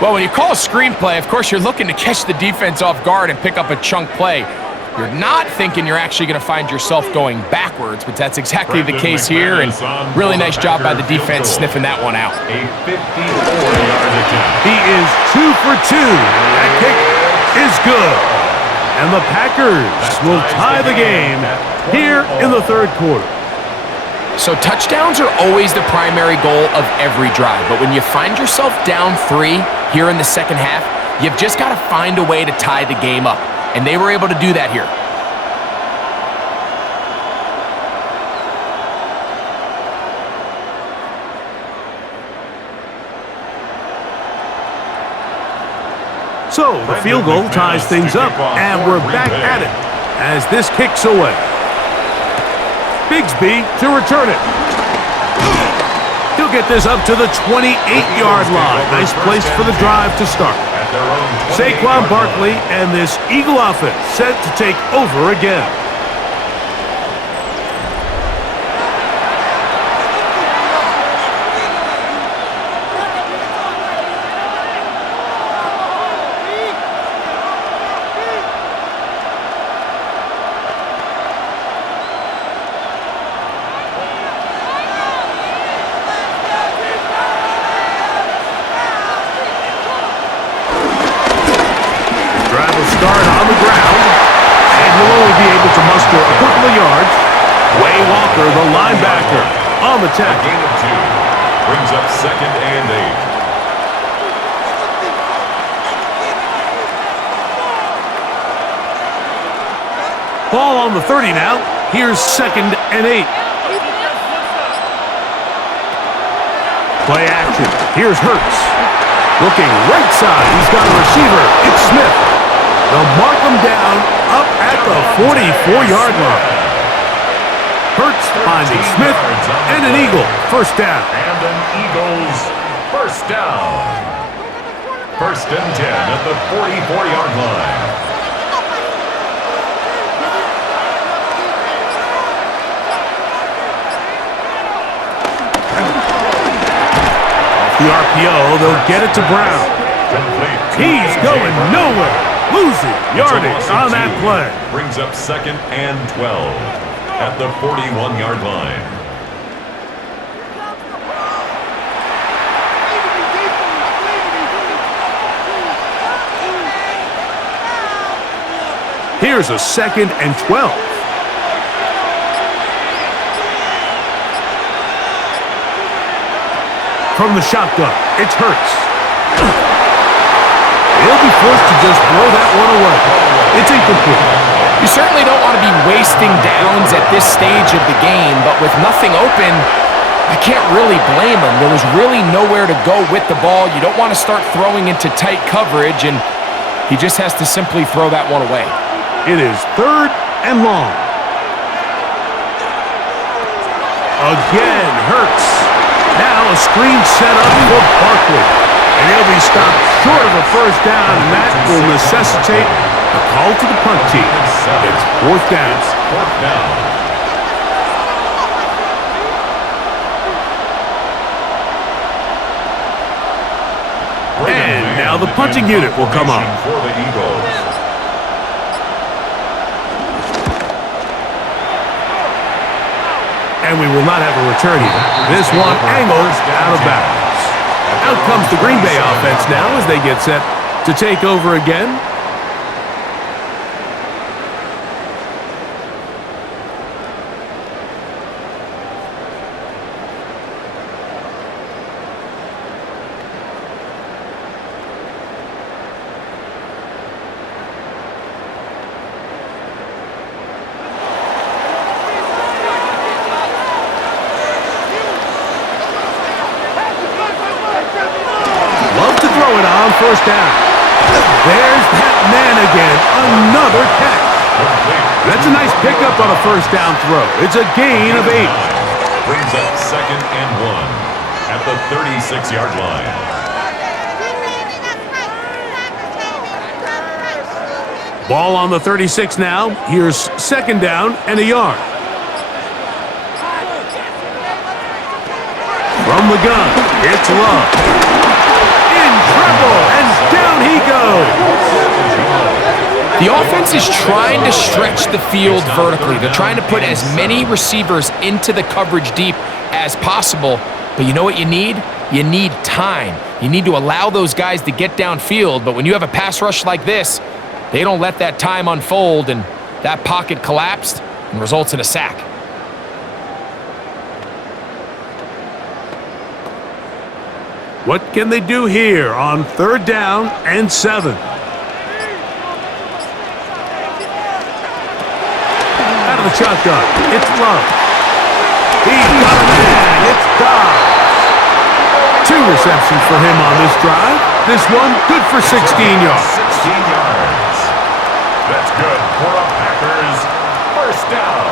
Well, when you call a screenplay, of course, you're looking to catch the defense off guard and pick up a chunk play. You're not thinking you're actually going to find yourself going backwards, but that's exactly the case here, and really nice job by the defense sniffing that one out. A 54-yard attempt. He is 2 for 2. That kick is good. And the Packers will tie the game here in the 3rd quarter. So touchdowns are always the primary goal of every drive, but when you find yourself down 3 here in the 2nd half, you've just got to find a way to tie the game up, and they were able to do that here. So the field goal ties things up, and we're back at it as this kicks away. Bigsby to return it. He'll get this up to the 28-yard line. Nice place for the drive to start. Saquon Barkley and this Eagle offense set to take over again. Start on the ground, and he'll only be able to muster a couple of yards. Way Walker, the linebacker, on the A tackle. gain of 2 brings up 2nd and 8. Ball on the 30 now. Here's 2nd and 8. Play action. Here's Hurts. Looking right side. He's got a receiver. It's Smith. They'll mark him down up at the 44-yard line. Hurts finding Smith and an Eagle. First down. And an Eagles first down. 1st and 10 at the 44-yard line. The RPO, they'll get it to Brown. He's going nowhere. Losing yardage on that play. Brings up 2nd and 12 at the 41-yard line. Here's a 2nd and 12. From the shotgun, it's Hurts. He'll be forced to just throw that one away. It's incomplete. You certainly don't want to be wasting downs at this stage of the game, but with nothing open, I can't really blame him. There was really nowhere to go with the ball. You don't want to start throwing into tight coverage, and he just has to simply throw that one away. It is 3rd and long. Again, Hurts. Now a screen set up for Barkley. And he'll be stopped short of a first down, and that will necessitate a call to the punt team. It's 4th down. 4th down. And now the punting unit will come up. For the Eagles. And we will not have a return here. This one angled out of bounds. Out comes the Green Bay offense now as they get set to take over again. First down. There's that man again. Another catch. That's a nice pickup on a first down throw. It's a gain of 8. Brings up 2nd and 1 at the 36-yard line. Ball on the 36 now. Here's 2nd down and a yard. From the gun, it's Love. And down he goes. The offense is trying to stretch the field vertically. They're trying to put as many receivers into the coverage deep as possible. But you know what you need? You need time. You need to allow those guys to get downfield. But when you have a pass rush like this, they don't let that time unfold, and that pocket collapsed and results in a sack. What can they do here on 3rd down and 7? Out of the shotgun, it's Love. He's got a man, it's Dobbs. 2 receptions for him on this drive. This one good for 16 yards. 16 yards. That's good for a Packers first down.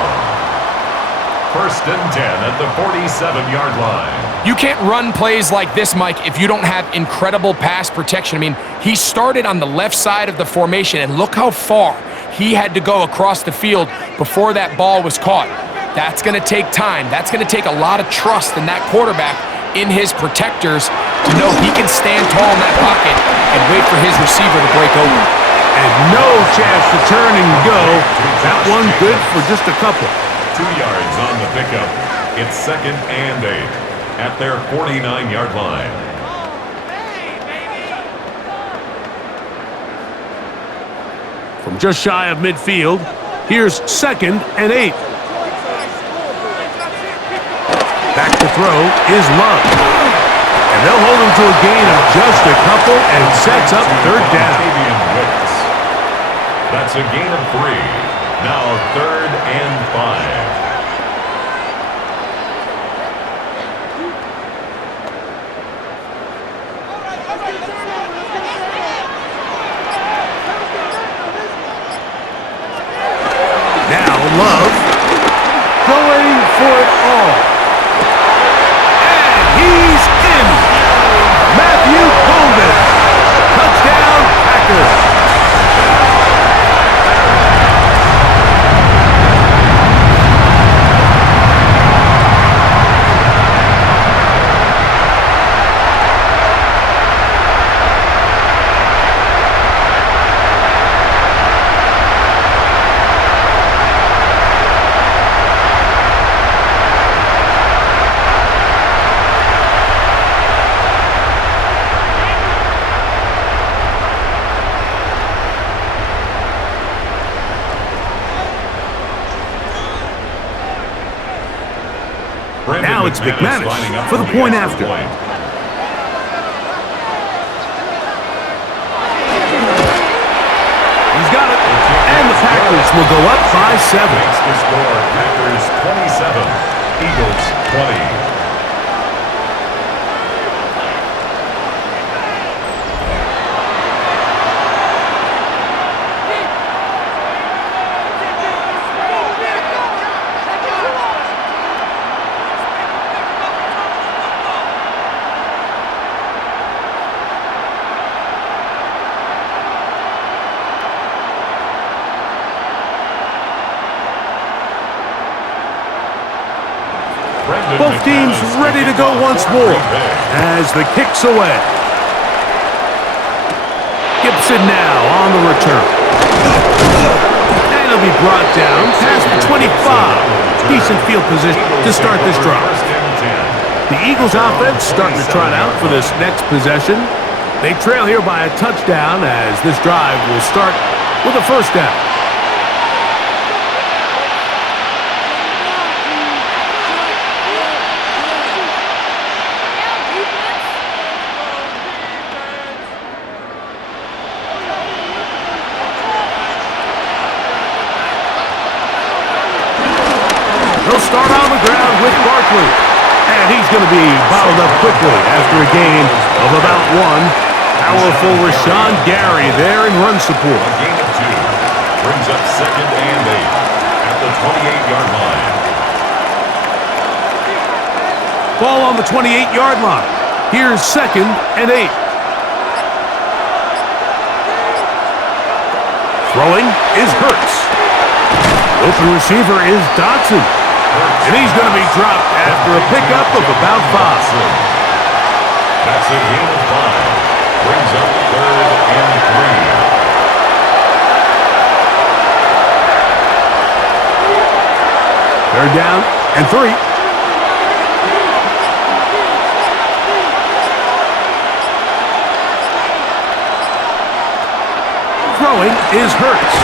1st and 10 at the 47-yard line. You can't run plays like this, Mike, if you don't have incredible pass protection. I mean, he started on the left side of the formation, and look how far he had to go across the field before that ball was caught. That's going to take time. That's going to take a lot of trust in that quarterback, in his protectors, to know he can stand tall in that pocket and wait for his receiver to break open. And no chance to turn and go. That one good for just a couple. 2 yards on the pickup. It's 2nd and 8 at their 49-yard line. From just shy of midfield, here's 2nd and 8. throw is Love. And they'll hold him to a gain of just a couple and sets up third down. That's a gain of 3. Now 3rd and 5. Love going for it all. And he's in. Matthew Golden. Touchdown, Packers. Now it's McManus for the point after. He's got it. And the Packers will go up by 7. That's the score. Packers 27, Eagles 20. Both teams ready to go once more as the kick's away. Gibson now on the return. And he'll be brought down past the 25. Decent field position to start this drive. The Eagles offense starting to trot out for this next possession. They trail here by a touchdown as this drive will start with a first down. He'll start on the ground with Barkley. And he's going to be bottled up quickly after a gain of about 1. Powerful Rashawn Gary there in run support. A gain of 2. Brings up 2nd and 8 at the 28-yard line. Ball on the 28-yard line. Here's 2nd and 8. Throwing is Hurts. Open receiver is Dotson. And he's going to be dropped after a pickup of about 5. That's a gain of 5. Brings up 3rd and 3. 3rd down and 3. Throwing is Hurts.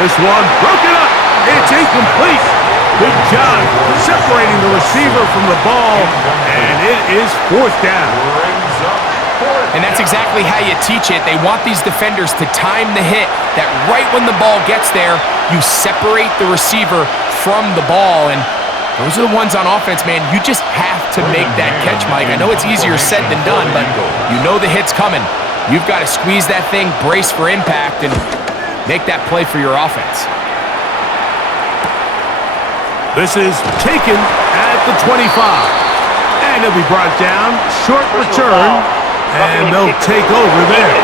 This one broken up. It's incomplete. Good job separating the receiver from the ball, and it is 4th down. And that's exactly how you teach it. They want these defenders to time the hit, that right when the ball gets there, you separate the receiver from the ball. And those are the ones on offense, man. You just have to make that catch, Mike. I know it's easier said than done, but you know the hit's coming. You've got to squeeze that thing, brace for impact, and make that play for your offense. This is taken at the 25. And he'll be brought down. Short return. And they'll take over there.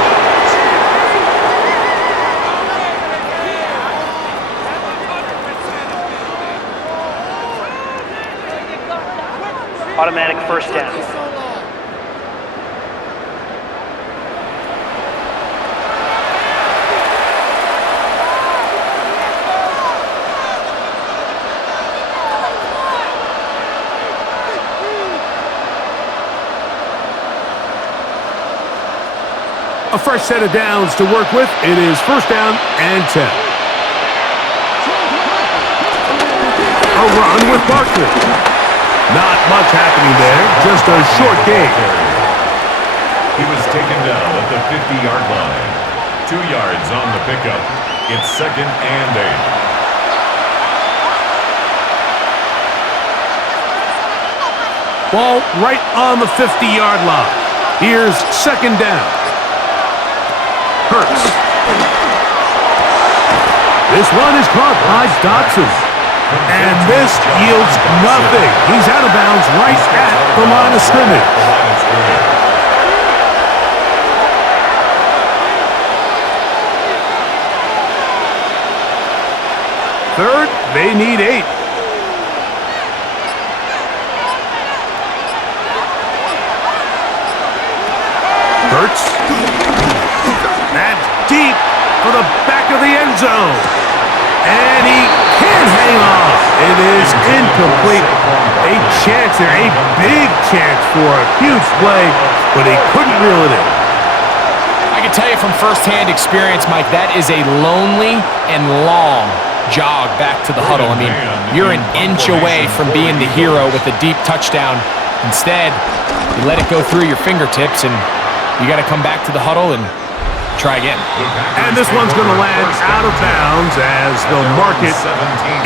Automatic first down. A fresh set of downs to work with. It is 1st down and 10. A run with Barkley. Not much happening there, just a short game. He was taken down at the 50-yard line. 2 yards on the pickup. It's 2nd and 8. Ball right on the 50-yard line. Here's 2nd down. Hurts. This one is caught by Dotson. And this yields nothing. He's out of bounds right at the line of scrimmage. Third, they need 8. Hurts. That's deep for the back of the end zone. And he can't hang on. It is incomplete. A chance there, a big chance for a huge play, but he couldn't reel it in. I can tell you from firsthand experience, Mike, that is a lonely and long jog back to the huddle. I mean, you're an inch away from being the hero with a deep touchdown. Instead, you let it go through your fingertips, and you got to come back to the huddle and try again. And this one's going to land out of bounds as they'll mark it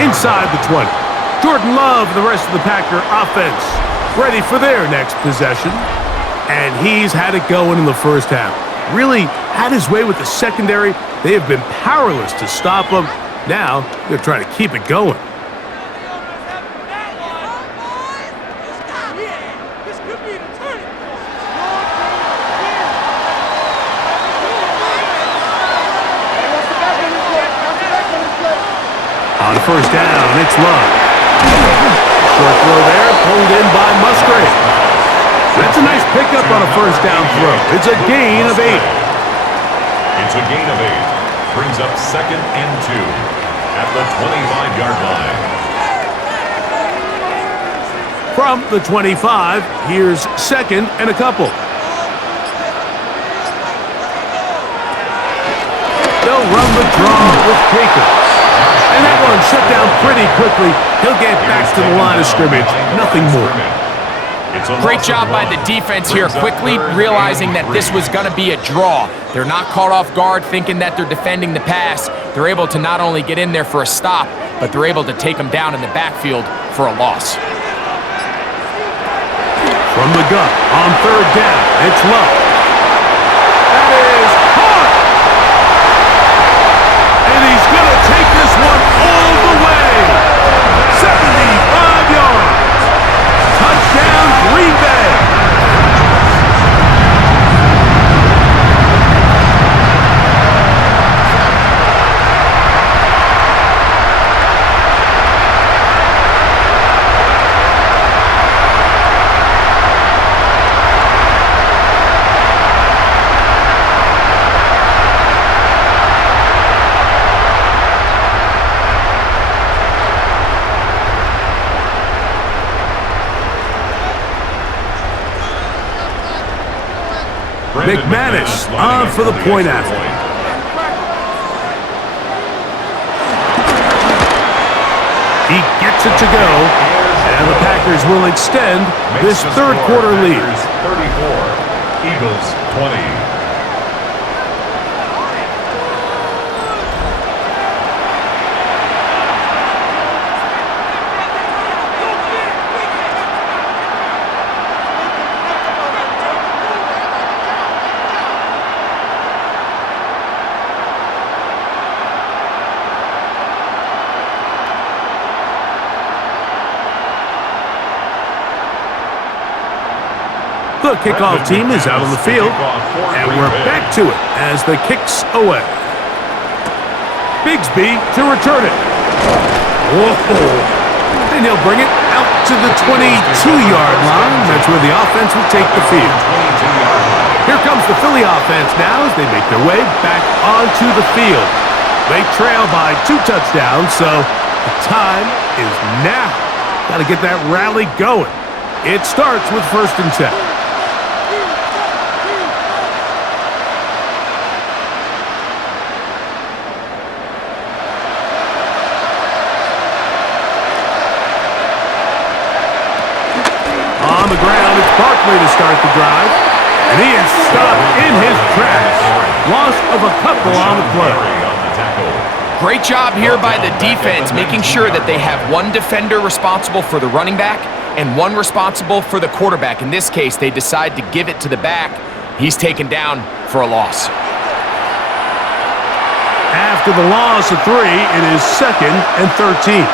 inside the 20. Jordan Love, the rest of the Packer offense, ready for their next possession. And he's had it going in the first half. Really had his way with the secondary. They have been powerless to stop him. Now they're trying to keep it going. On first down, it's Love. Short throw there, pulled in by Musgrave. That's a nice pickup on a first down throw. It's a gain of 8. It's a gain of 8. Brings up 2nd and 2 at the 25-yard line. From the 25, here's 2nd and a couple. They'll run the draw with Jacobs. And that one shut down pretty quickly. He'll get back to the line of scrimmage. Nothing more. Great job by the defense here, quickly realizing that this was going to be a draw. They're not caught off guard thinking that they're defending the pass. They're able to not only get in there for a stop, but they're able to take them down in the backfield for a loss. From the gun, on third down, it's Love. That is caught! And he's going to take this one all the way. 75 yards. Touchdown, Green Bay. McManus on for the point after. He gets it to go, and the Packers will extend this third quarter lead. 34, Eagles 20. The kickoff team is out on the field, and we're back to it as the kick's away. Bigsby to return it. Whoa! And he'll bring it out to the 22-yard line. That's where the offense will take the field. Here comes the Philly offense now as they make their way back onto the field. They trail by 2 touchdowns, so the time is now. Got to get that rally going. It starts with 1st and 10. start the drive. And he is stopped in his tracks. Loss of a couple on the play. Great job here by the defense, making sure that they have one defender responsible for the running back and one responsible for the quarterback. In this case, they decide to give it to the back. He's taken down for a loss. After the loss of 3, it is 2nd and 13.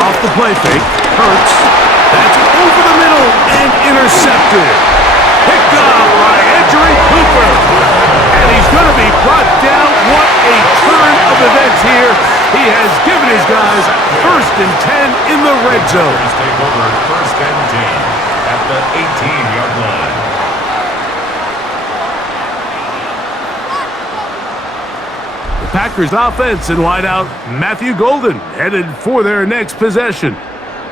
Off the play fake, Hurts. That's over the middle and intercepted. Picked up by Edgerrin Cooper. And he's going to be brought down. What a turn of events here. He has given his guys 1st and 10 in the red zone. Take over 1st and 10 at the 18-yard line. The Packers offense in wideout, Matthew Golden, headed for their next possession.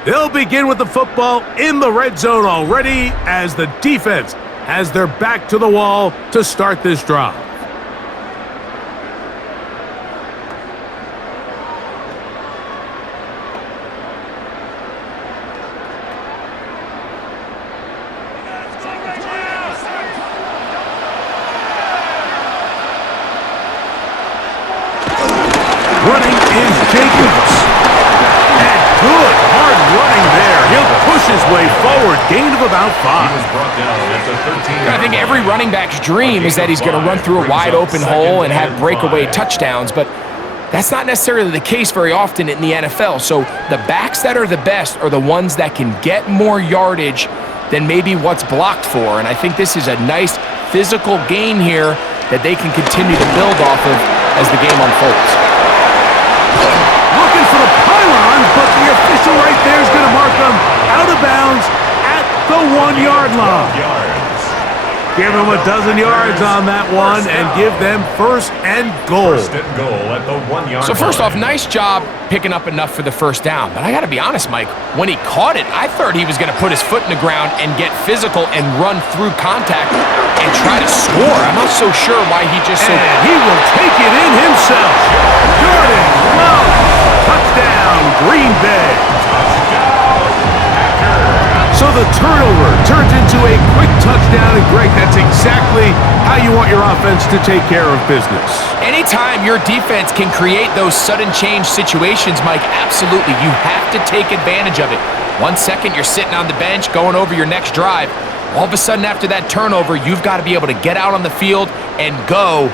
They'll begin with the football in the red zone already as the defense has their back to the wall to start this drive. Running is Jacobs. And good hard running there. He'll push his way forward. Gain of about 5. He was brought down at the 13-yard I think every running back's dream is that he's going to run through a wide open hole and have breakaway touchdowns, but that's not necessarily the case very often in the NFL. So the backs that are the best are the ones that can get more yardage than maybe what's blocked for. And I think this is a nice physical gain here that they can continue to build off of as the game unfolds. Looking for the pylon, but the official right there is going to mark them out of bounds at the 1-yard line. Give them a dozen yards on that one and give them 1st and goal. 1st and goal at the 1-yard line. So first off, nice job picking up enough for the 1st down. But I got to be honest, Mike, when he caught it, I thought he was going to put his foot in the ground and get physical and run through contact and try to score. I'm not so sure why he just so... And he will take it in himself. Jordan Love. Touchdown, Green Bay. So the turnover turns into a quick touchdown, and Greg, that's exactly how you want your offense to take care of business. Anytime your defense can create those sudden change situations, Mike, absolutely, you have to take advantage of it. 1 second, you're sitting on the bench, going over your next drive. All of a sudden, after that turnover, you've got to be able to get out on the field and go.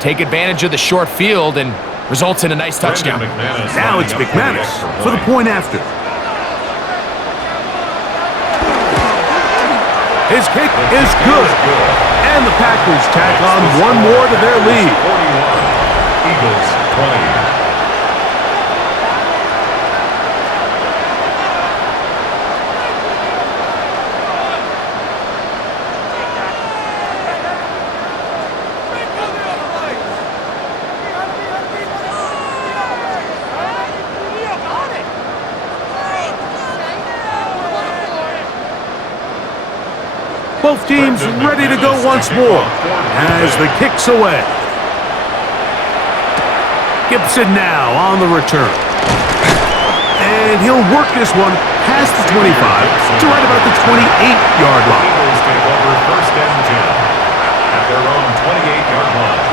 Take advantage of the short field, and results in a nice touchdown. Now it's McManus for the point after. His kick is good. And the Packers tack on one more to their lead. 41, Eagles 20. Both teams ready to go once more as the kick's away. Gibson now on the return. And he'll work this one past the 25 to right about the 28-yard line. Eagles take over 1st and 10 at their own 28-yard line.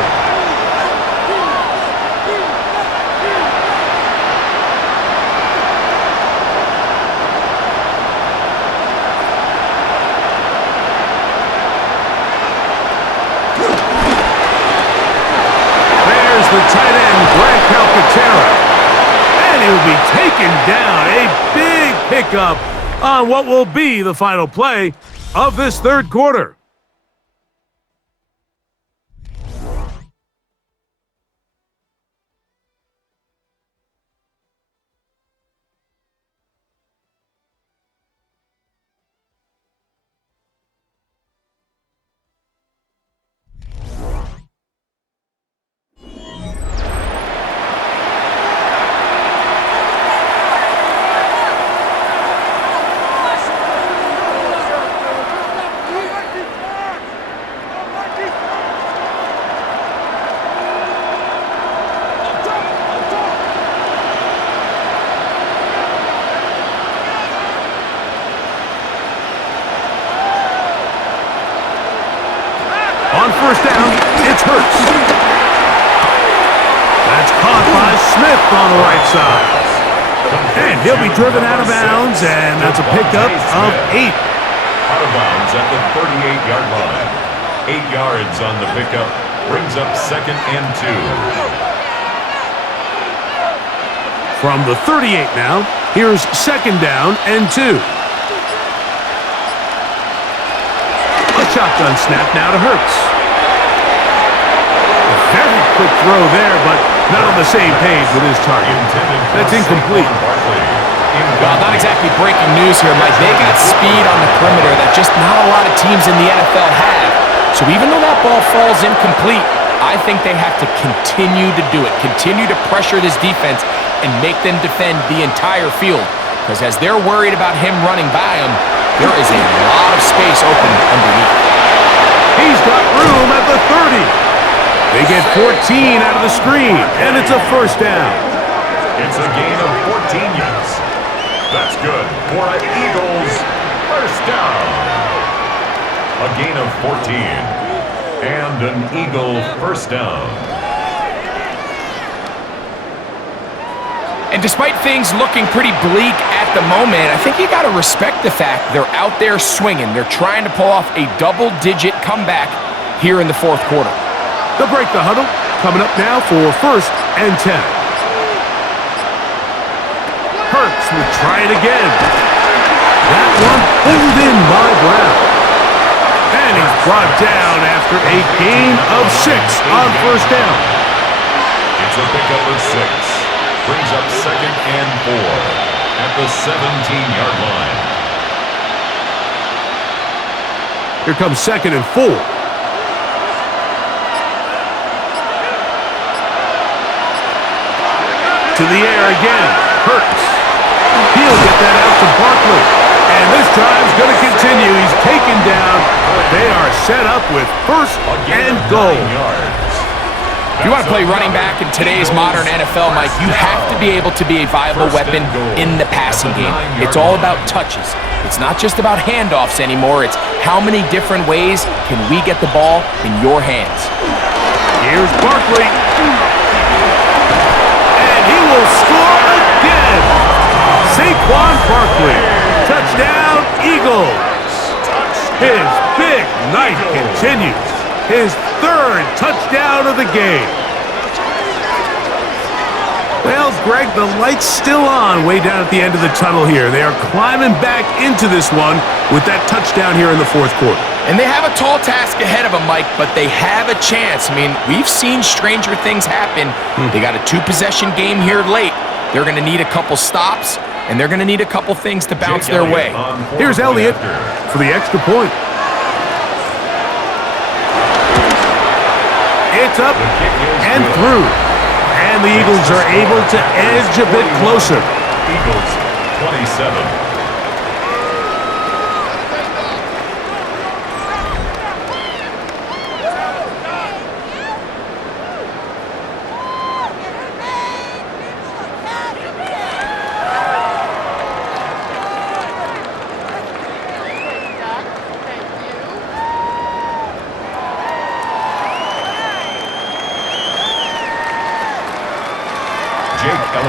The tight end, Greg Calcaterra. And he'll be taken down. A big pickup on what will be the final play of this 3rd quarter. On first down, it's Hurts. That's caught by Smith on the right side. And he'll be driven out of bounds, and that's a pickup of 8. Out of bounds at the 38-yard line. 8 yards on the pickup. Brings up 2nd and 2. From the 38 now, here's 2nd down and 2. A shotgun snap now to Hurts. A very quick throw there, but not on the same page with his target. That's incomplete. Well, not exactly breaking news here, Mike. They got speed on the perimeter that just not a lot of teams in the NFL have. So even though that ball falls incomplete, I think they have to continue to do it, continue to pressure this defense and make them defend the entire field. Because as they're worried about him running by them, there is a lot of space open underneath. He's got room at the 30. They get 14 out of the screen, and it's a first down. It's a gain of 14 yards. That's good for an Eagles first down. A gain of 14 and an Eagle first down. And despite things looking pretty bleak at the moment, I think you got to respect the fact they're out there swinging. They're trying to pull off a double-digit comeback here in the fourth quarter. They'll break the huddle. Coming up now for 1st and 10. Hurts will try it again. That one pulled in by Brown. And he's brought down after a gain of 6 on first down. It's a pickup of 6. Brings up 2nd and 4 at the 17-yard line. Here comes 2nd and 4. To the air again. Hurts. He'll get that out to Barkley. And this drive's going to continue. He's taken down. They are set up with 1st and goal. If you want to play running back in today's modern NFL, Mike, you have to be able to be a viable weapon in the passing game. It's all about touches. It's not just about handoffs anymore. It's how many different ways can we get the ball in your hands. Here's Barkley. And he will score again. Saquon Barkley. Touchdown, Eagles. His big night continues. His 3rd touchdown of the game. Well, Greg, the light's still on way down at the end of the tunnel here. They are climbing back into this one with that touchdown here in the 4th quarter. And they have a tall task ahead of them, Mike, but they have a chance. I mean, we've seen stranger things happen. They got a 2-possession game here late. They're going to need a couple stops, and they're going to need a couple things to bounce their way. Here's Elliott for the extra point. It's up and through. And the Eagles are able to edge a bit closer. Eagles 27.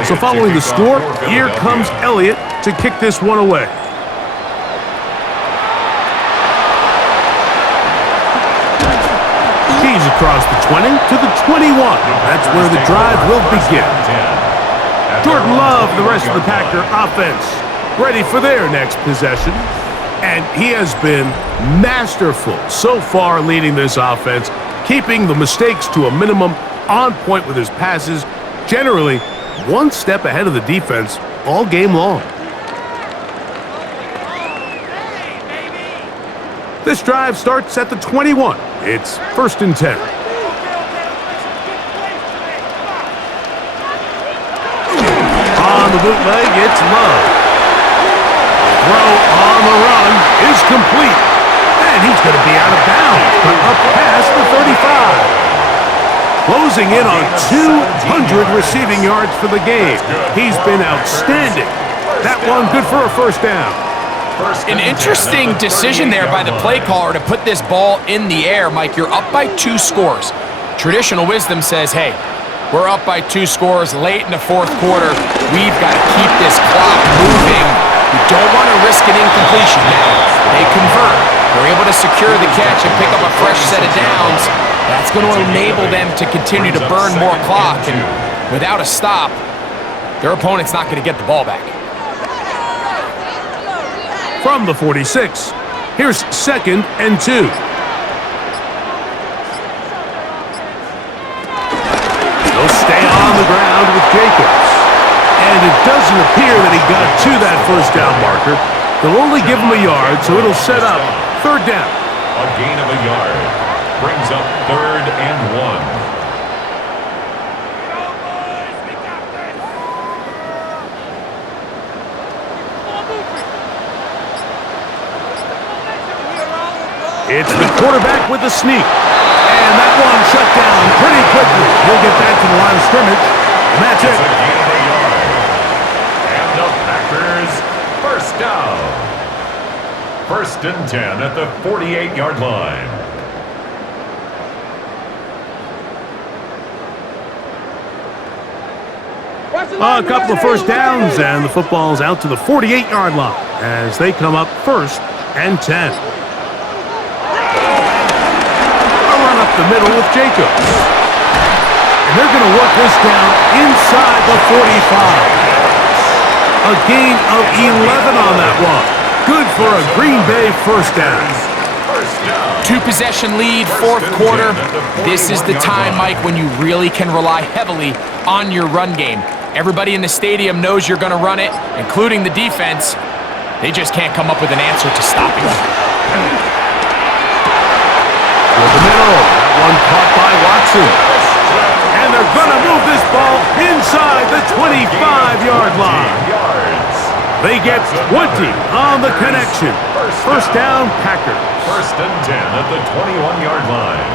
So following the score, here comes Elliott to kick this one away. He's across the 20 to the 21. That's where the drive will begin. Jordan Love, the rest of the Packer offense, ready for their next possession. And he has been masterful so far leading this offense, keeping the mistakes to a minimum, on point with his passes, generally one step ahead of the defense all game long. This drive starts at the 21. It's 1st and 10. On the bootleg, it's Love. Throw on the run is complete. And he's going to be out of bounds, but up past the 35. Closing in on 200 receiving yards for the game. He's been outstanding. That one good for a first down. An interesting decision there by the play caller to put this ball in the air. Mike, you're up by 2 scores. Traditional wisdom says, hey, we're up by 2 scores late in the fourth quarter. We've got to keep this clock moving. We don't want to risk an incompletion. Now, they convert. They're able to secure the catch and pick up a fresh set of downs. That's going to enable them to continue to burn more clock. And without a stop, their opponent's not going to get the ball back. From the 46, here's 2nd and 2. They'll stay on the ground with Jacobs. And it doesn't appear that he got to that first down marker. They'll only give him a yard, so it'll set up 3rd down. A gain of a yard brings up 3rd and 1. It's the quarterback with the sneak. And that one shut down pretty quickly. He'll get back to the line of scrimmage. And that's it. A gain of a yard. And the Packers, 1st down. 1st and 10 at the 48-yard line. A couple of first downs, and the football's out to the 48-yard line as they come up 1st and 10. A run up the middle with Jacobs. And they're going to work this down inside the 45. A gain of 11 on that one. Good for a Green Bay 1st down. 2-possession lead, 4th quarter. This is the time, Mike, when you really can rely heavily on your run game. Everybody in the stadium knows you're going to run it, including the defense. They just can't come up with an answer to stopping it. To the middle. That one caught by Watson. And they're going to move this ball inside the 25-yard line. They get 20 on the connection. 1st down, Packers. 1st and 10 at the 21-yard line.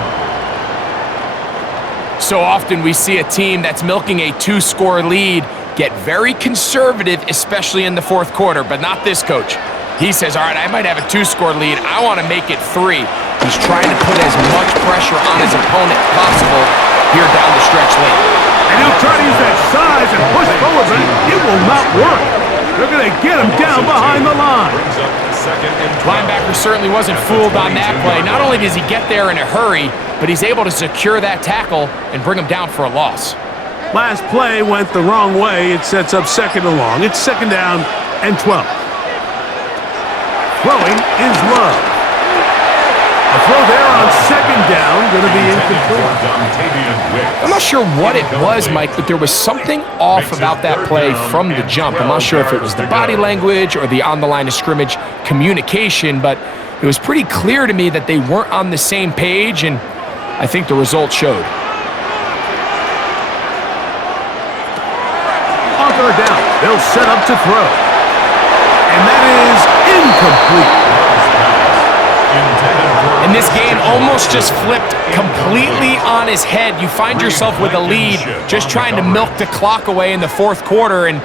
So often we see a team that's milking a 2-score lead get very conservative, especially in the 4th quarter, but not this coach. He says, all right, I might have a 2-score lead. I want to make it 3. He's trying to put as much pressure on his opponent possible here down the stretch late. And he'll try to use that size and push forward, but it will not work. They're going to get him down behind the line. Linebacker certainly wasn't fooled on that play. Not only does he get there in a hurry, but he's able to secure that tackle and bring him down for a loss. Last play went the wrong way. It sets up 2nd and long. It's 2nd down and 12. Throwing is Love. A throw there on 2nd down, going to be incomplete. I'm not sure what it was, Mike, but there was something off about that play from the jump. I'm not sure if it was the body language or the on-the-line of scrimmage communication, but it was pretty clear to me that they weren't on the same page, and I think the result showed. On 3rd down, they'll set up to throw. And that is incomplete. And this game almost just flipped completely on his head. You find yourself with a lead, just trying to milk the clock away in the 4th quarter, and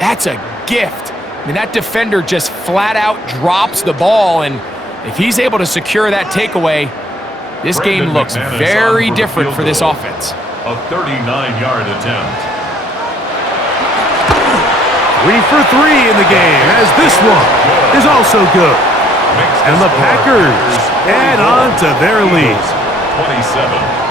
that's a gift. I mean, that defender just flat out drops the ball, and if he's able to secure that takeaway, this game looks very different for this offense. A 39-yard attempt. 3 for 3 in the game, as this one is also good. And the Packers add on to their lead. 27.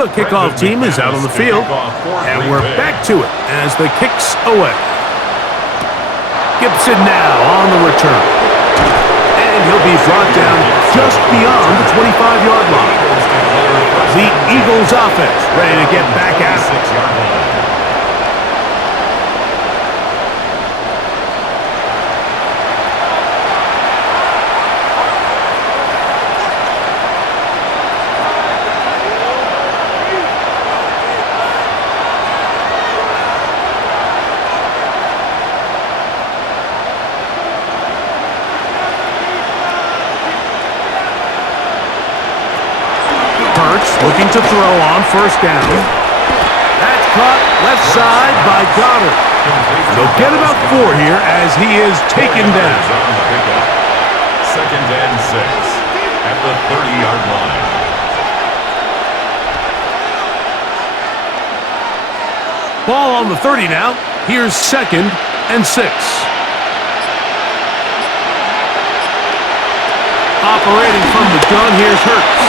The kickoff team is out on the field, and we're back to it as the kick's away. Gibson now on the return. And he'll be brought down just beyond the 25-yard line. The Eagles offense ready to get back at it. 6-yard line. to throw on first down. That's caught left side by Goddard. They'll get about 4 here as he is taken down. Second and 6 at the 30-yard line. Ball on the 30 now. Here's second and 6. Operating from the gun, here's Hurts.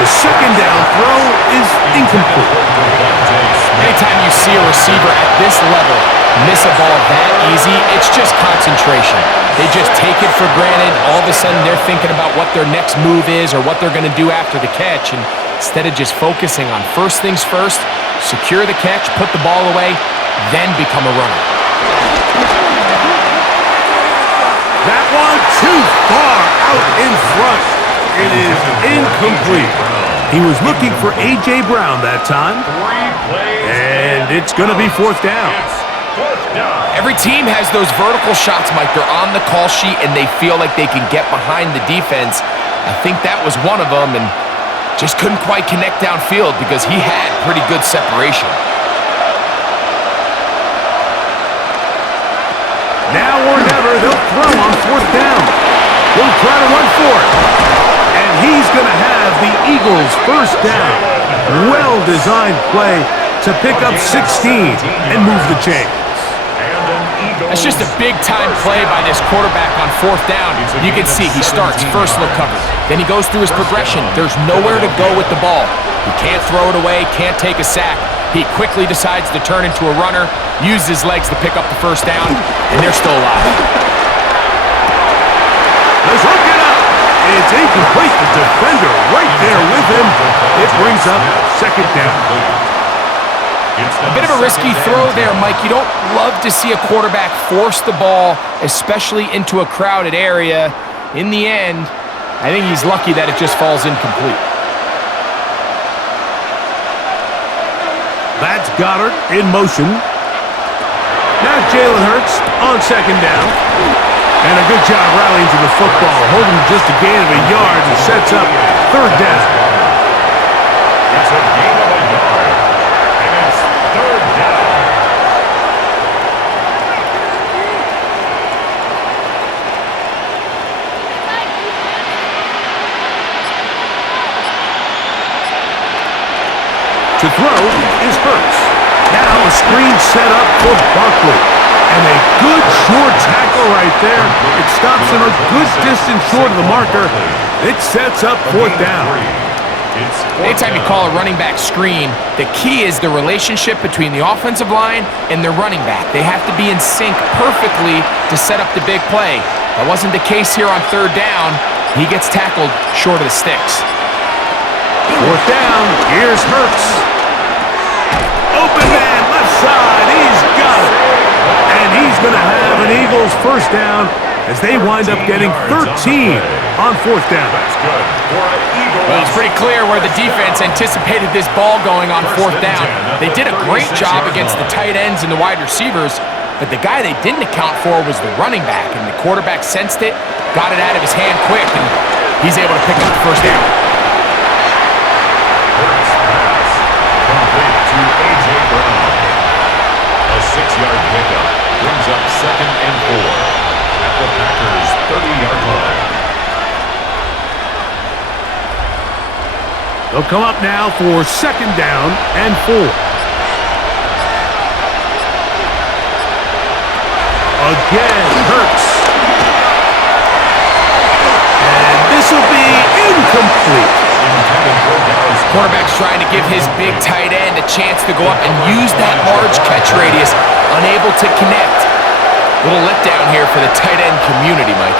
The second down throw is incomplete. Anytime you see a receiver at this level miss a ball that easy, it's just concentration. They just take it for granted. All of a sudden, they're thinking about what their next move is or what they're going to do after the catch. And instead of just focusing on first things first, secure the catch, put the ball away, then become a runner. That one too far out in front. It is incomplete. He was looking for A.J. Brown that time. And it's going to be fourth down. Every team has those vertical shots, Mike. They're on the call sheet, and they feel like they can get behind the defense. I think that was one of them, and just couldn't quite connect downfield because he had pretty good separation. Now or never, they'll throw on fourth down. They'll try to run for it. And he's going to have the Eagles first down. Well-designed play to pick up 16 and move the chains. That's just a big-time play by this quarterback on fourth down. You can see he starts first look cover. Then he goes through his progression. There's nowhere to go with the ball. He can't throw it away, can't take a sack. He quickly decides to turn into a runner, use his legs to pick up the first down, and they're still alive. Let's hook it up. It's incomplete. The defender right there with him. It brings up second down. A bit of a risky throw there, Mike. You don't love to see a quarterback force the ball, especially into a crowded area. In the end, I think he's lucky that it just falls incomplete. That's Goddard in motion. Now Jalen Hurts on second down. And a good job rallying to the football, holding just a gain of a yard and sets up third down. It's a gain of a yard. And it's third down. To throw is Hurts. Now a screen set up for Barkley. And a good short tackle right there. It stops him a good distance short of the marker. It sets up fourth down. Anytime you call a running back screen, the key is the relationship between the offensive line and the running back. They have to be in sync perfectly to set up the big play. That wasn't the case here on third down. He gets tackled short of the sticks. Fourth down. Here's Hurts. Open man, left side. He's got it. And he's going to have an Eagles first down as they wind up getting 13 on fourth down. That's good for an Eagles. Well, it's pretty clear where the defense anticipated this ball going on fourth down. They did a great job against the tight ends and the wide receivers, but the guy they didn't account for was the running back, and the quarterback sensed it, got it out of his hand quick, and he's able to pick up the first down. Hurts pass complete to A.J. Brown. A 6-yard pickup brings up second and 4 at the Packers' 30-yard line. They'll come up now for second down and 4. Again, Hurts. And this will be incomplete. Quarterback's trying to give his big tight end a chance to go up and use that large catch radius, unable to connect. Little letdown here for the tight end community, Mike.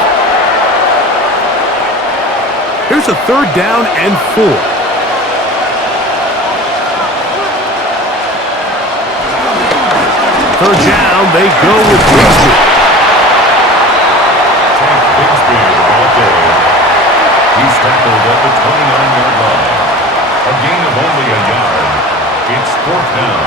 Here's a third down and 4. Third down, they go with Bigsby. Take Bigsby the ball game. He's tackled at the 29-yard line. A gain of only a yard. It's fourth down.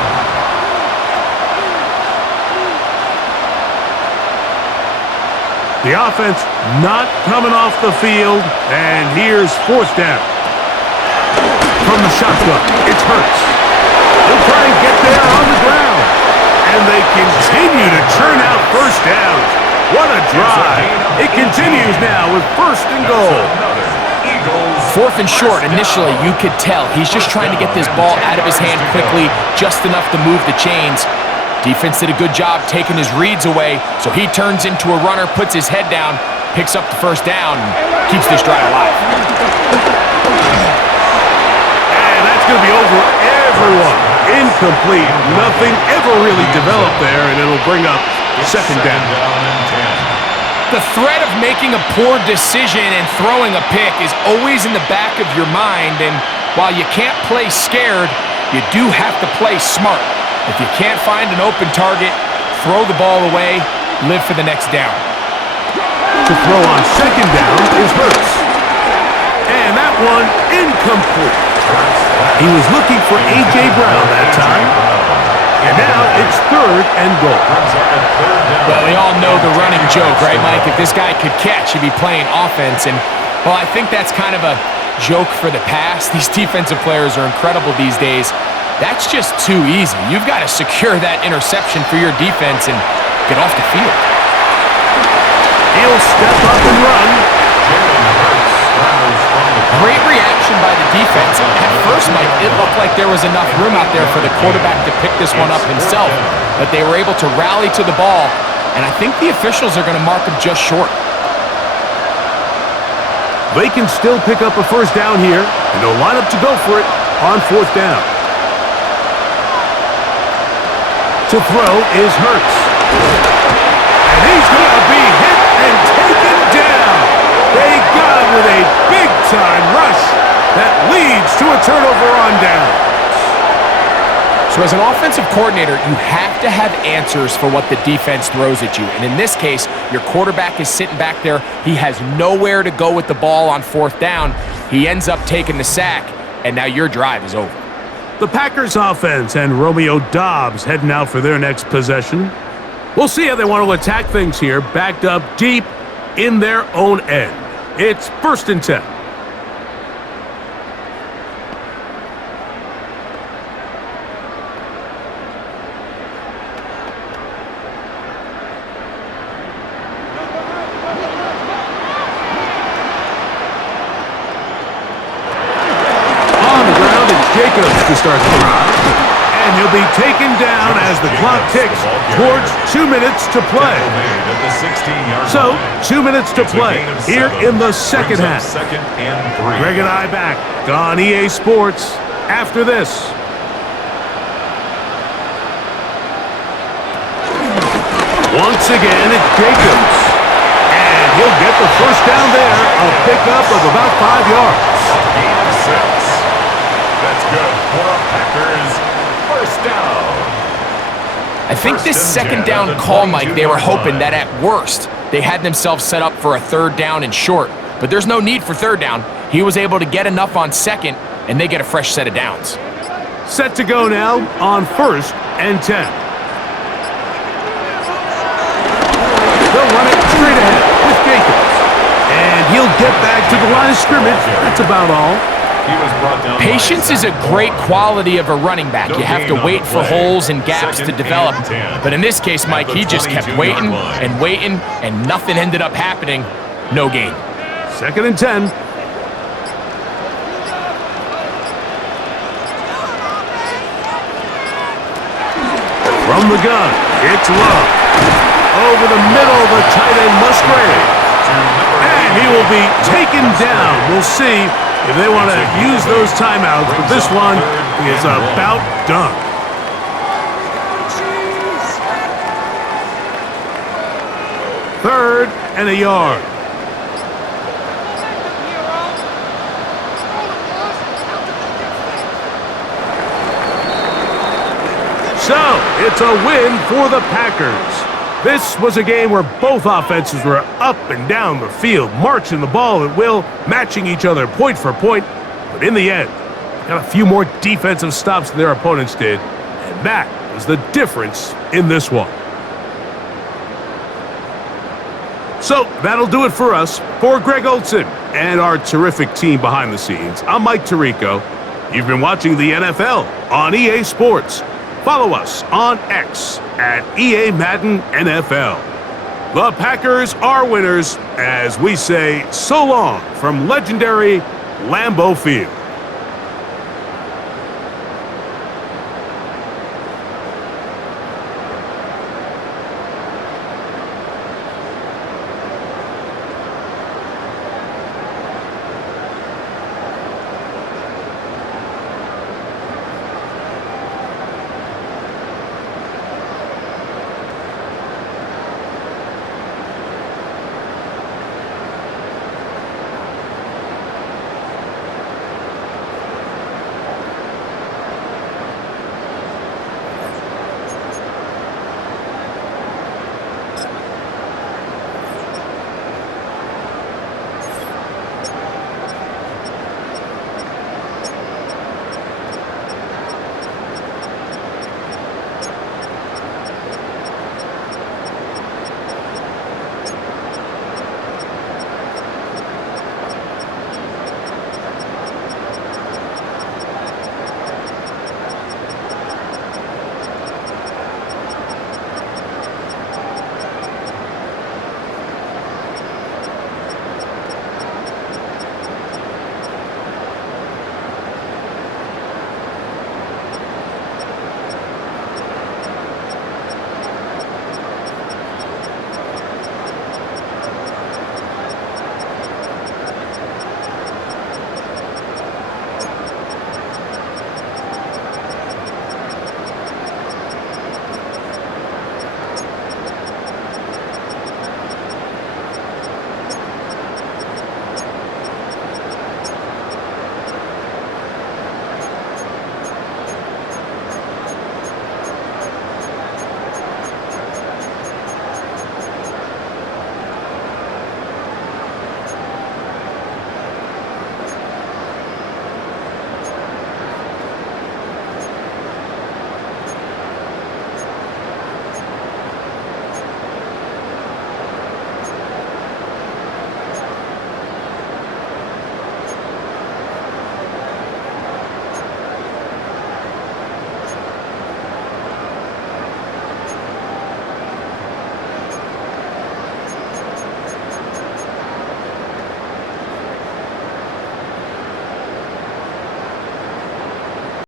The offense not coming off the field, and here's fourth down. from the shotgun. It's Hurts. He'll try and get there on the ground. And they continue to churn out first downs. What a drive. It continues now with first and goal. 4th and short. Initially, you could tell he's just trying to get this ball out of his hand quickly, just enough to move the chains. Defense did a good job taking his reads away, so he turns into a runner, puts his head down, picks up the first down, and keeps this drive alive. And that's going to be over everyone. Incomplete. Nothing ever really developed there, and it'll bring up second down. The threat of making a poor decision and throwing a pick is always in the back of your mind, and while you can't play scared, you do have to play smart. If you can't find an open target, throw the ball away, live for the next down. To throw on second down is Hurts. And that one incomplete. He was looking for A.J. Brown that time. And now it's 3rd and goal. Well, we all know the running joke, right, Mike? If this guy could catch, he'd be playing offense. And, well, I think that's kind of a joke for the past. These defensive players are incredible these days. That's just too easy. You've got to secure that interception for your defense and get off the field. He'll step up and run. Great reaction by the defense. At first, Mike, it looked like there was enough room out there for the quarterback to pick this one up himself, but they were able to rally to the ball, and I think the officials are going to mark him just short. They can still pick up a first down here, and they'll line up to go for it on 4th down. To throw is Hurts. And he's going to be hit and taken down. They got him with a big-time rush that leads to a turnover on down. So as an offensive coordinator, you have to have answers for what the defense throws at you. And in this case, your quarterback is sitting back there. He has nowhere to go with the ball on 4th down. He ends up taking the sack, and now your drive is over. The Packers offense and Romeo Doubs heading out for their next possession. We'll see how they want to attack things here, backed up deep in their own end. It's 1st and 10. Jacobs to start the drive, and he'll be taken down as the clock ticks towards 2 minutes to play. So, 2 minutes to play here in the second half. Greg and I back on EA Sports after this. Once again, it's Jacobs, and he'll get the first down there, a pickup of about 5 yards. Gain of 6. That's good for Packers. First down. I think this second down call, Mike, they were hoping that at worst they had themselves set up for a 3rd down and short. But there's no need for 3rd down. He was able to get enough on 2nd, and they get a fresh set of downs. Set to go now on 1st and 10. They'll run it straight ahead with Jacobs. And he'll get back to the line of scrimmage. That's about all. Patience is a great quality of a running back. You have to wait for holes and gaps to develop. But in this case, Mike, he just kept waiting and waiting, and nothing ended up happening. No gain. 2nd and 10. From the gun, it's Love. Over the middle, the tight end Musgrave. And he will be taken down. We'll see if they want to use those timeouts, but this one is about done. Third and a yard. So, it's a win for the Packers. This was a game where both offenses were up and down the field, marching the ball at will, matching each other point for point. But in the end, got a few more defensive stops than their opponents did, and that was the difference in this one. So that'll do it for us. For Greg Olson and our terrific team behind the scenes, I'm Mike Tirico. You've been watching the NFL on EA Sports. Follow us on X at EA Madden NFL. The Packers are winners as we say so long from legendary Lambeau Field.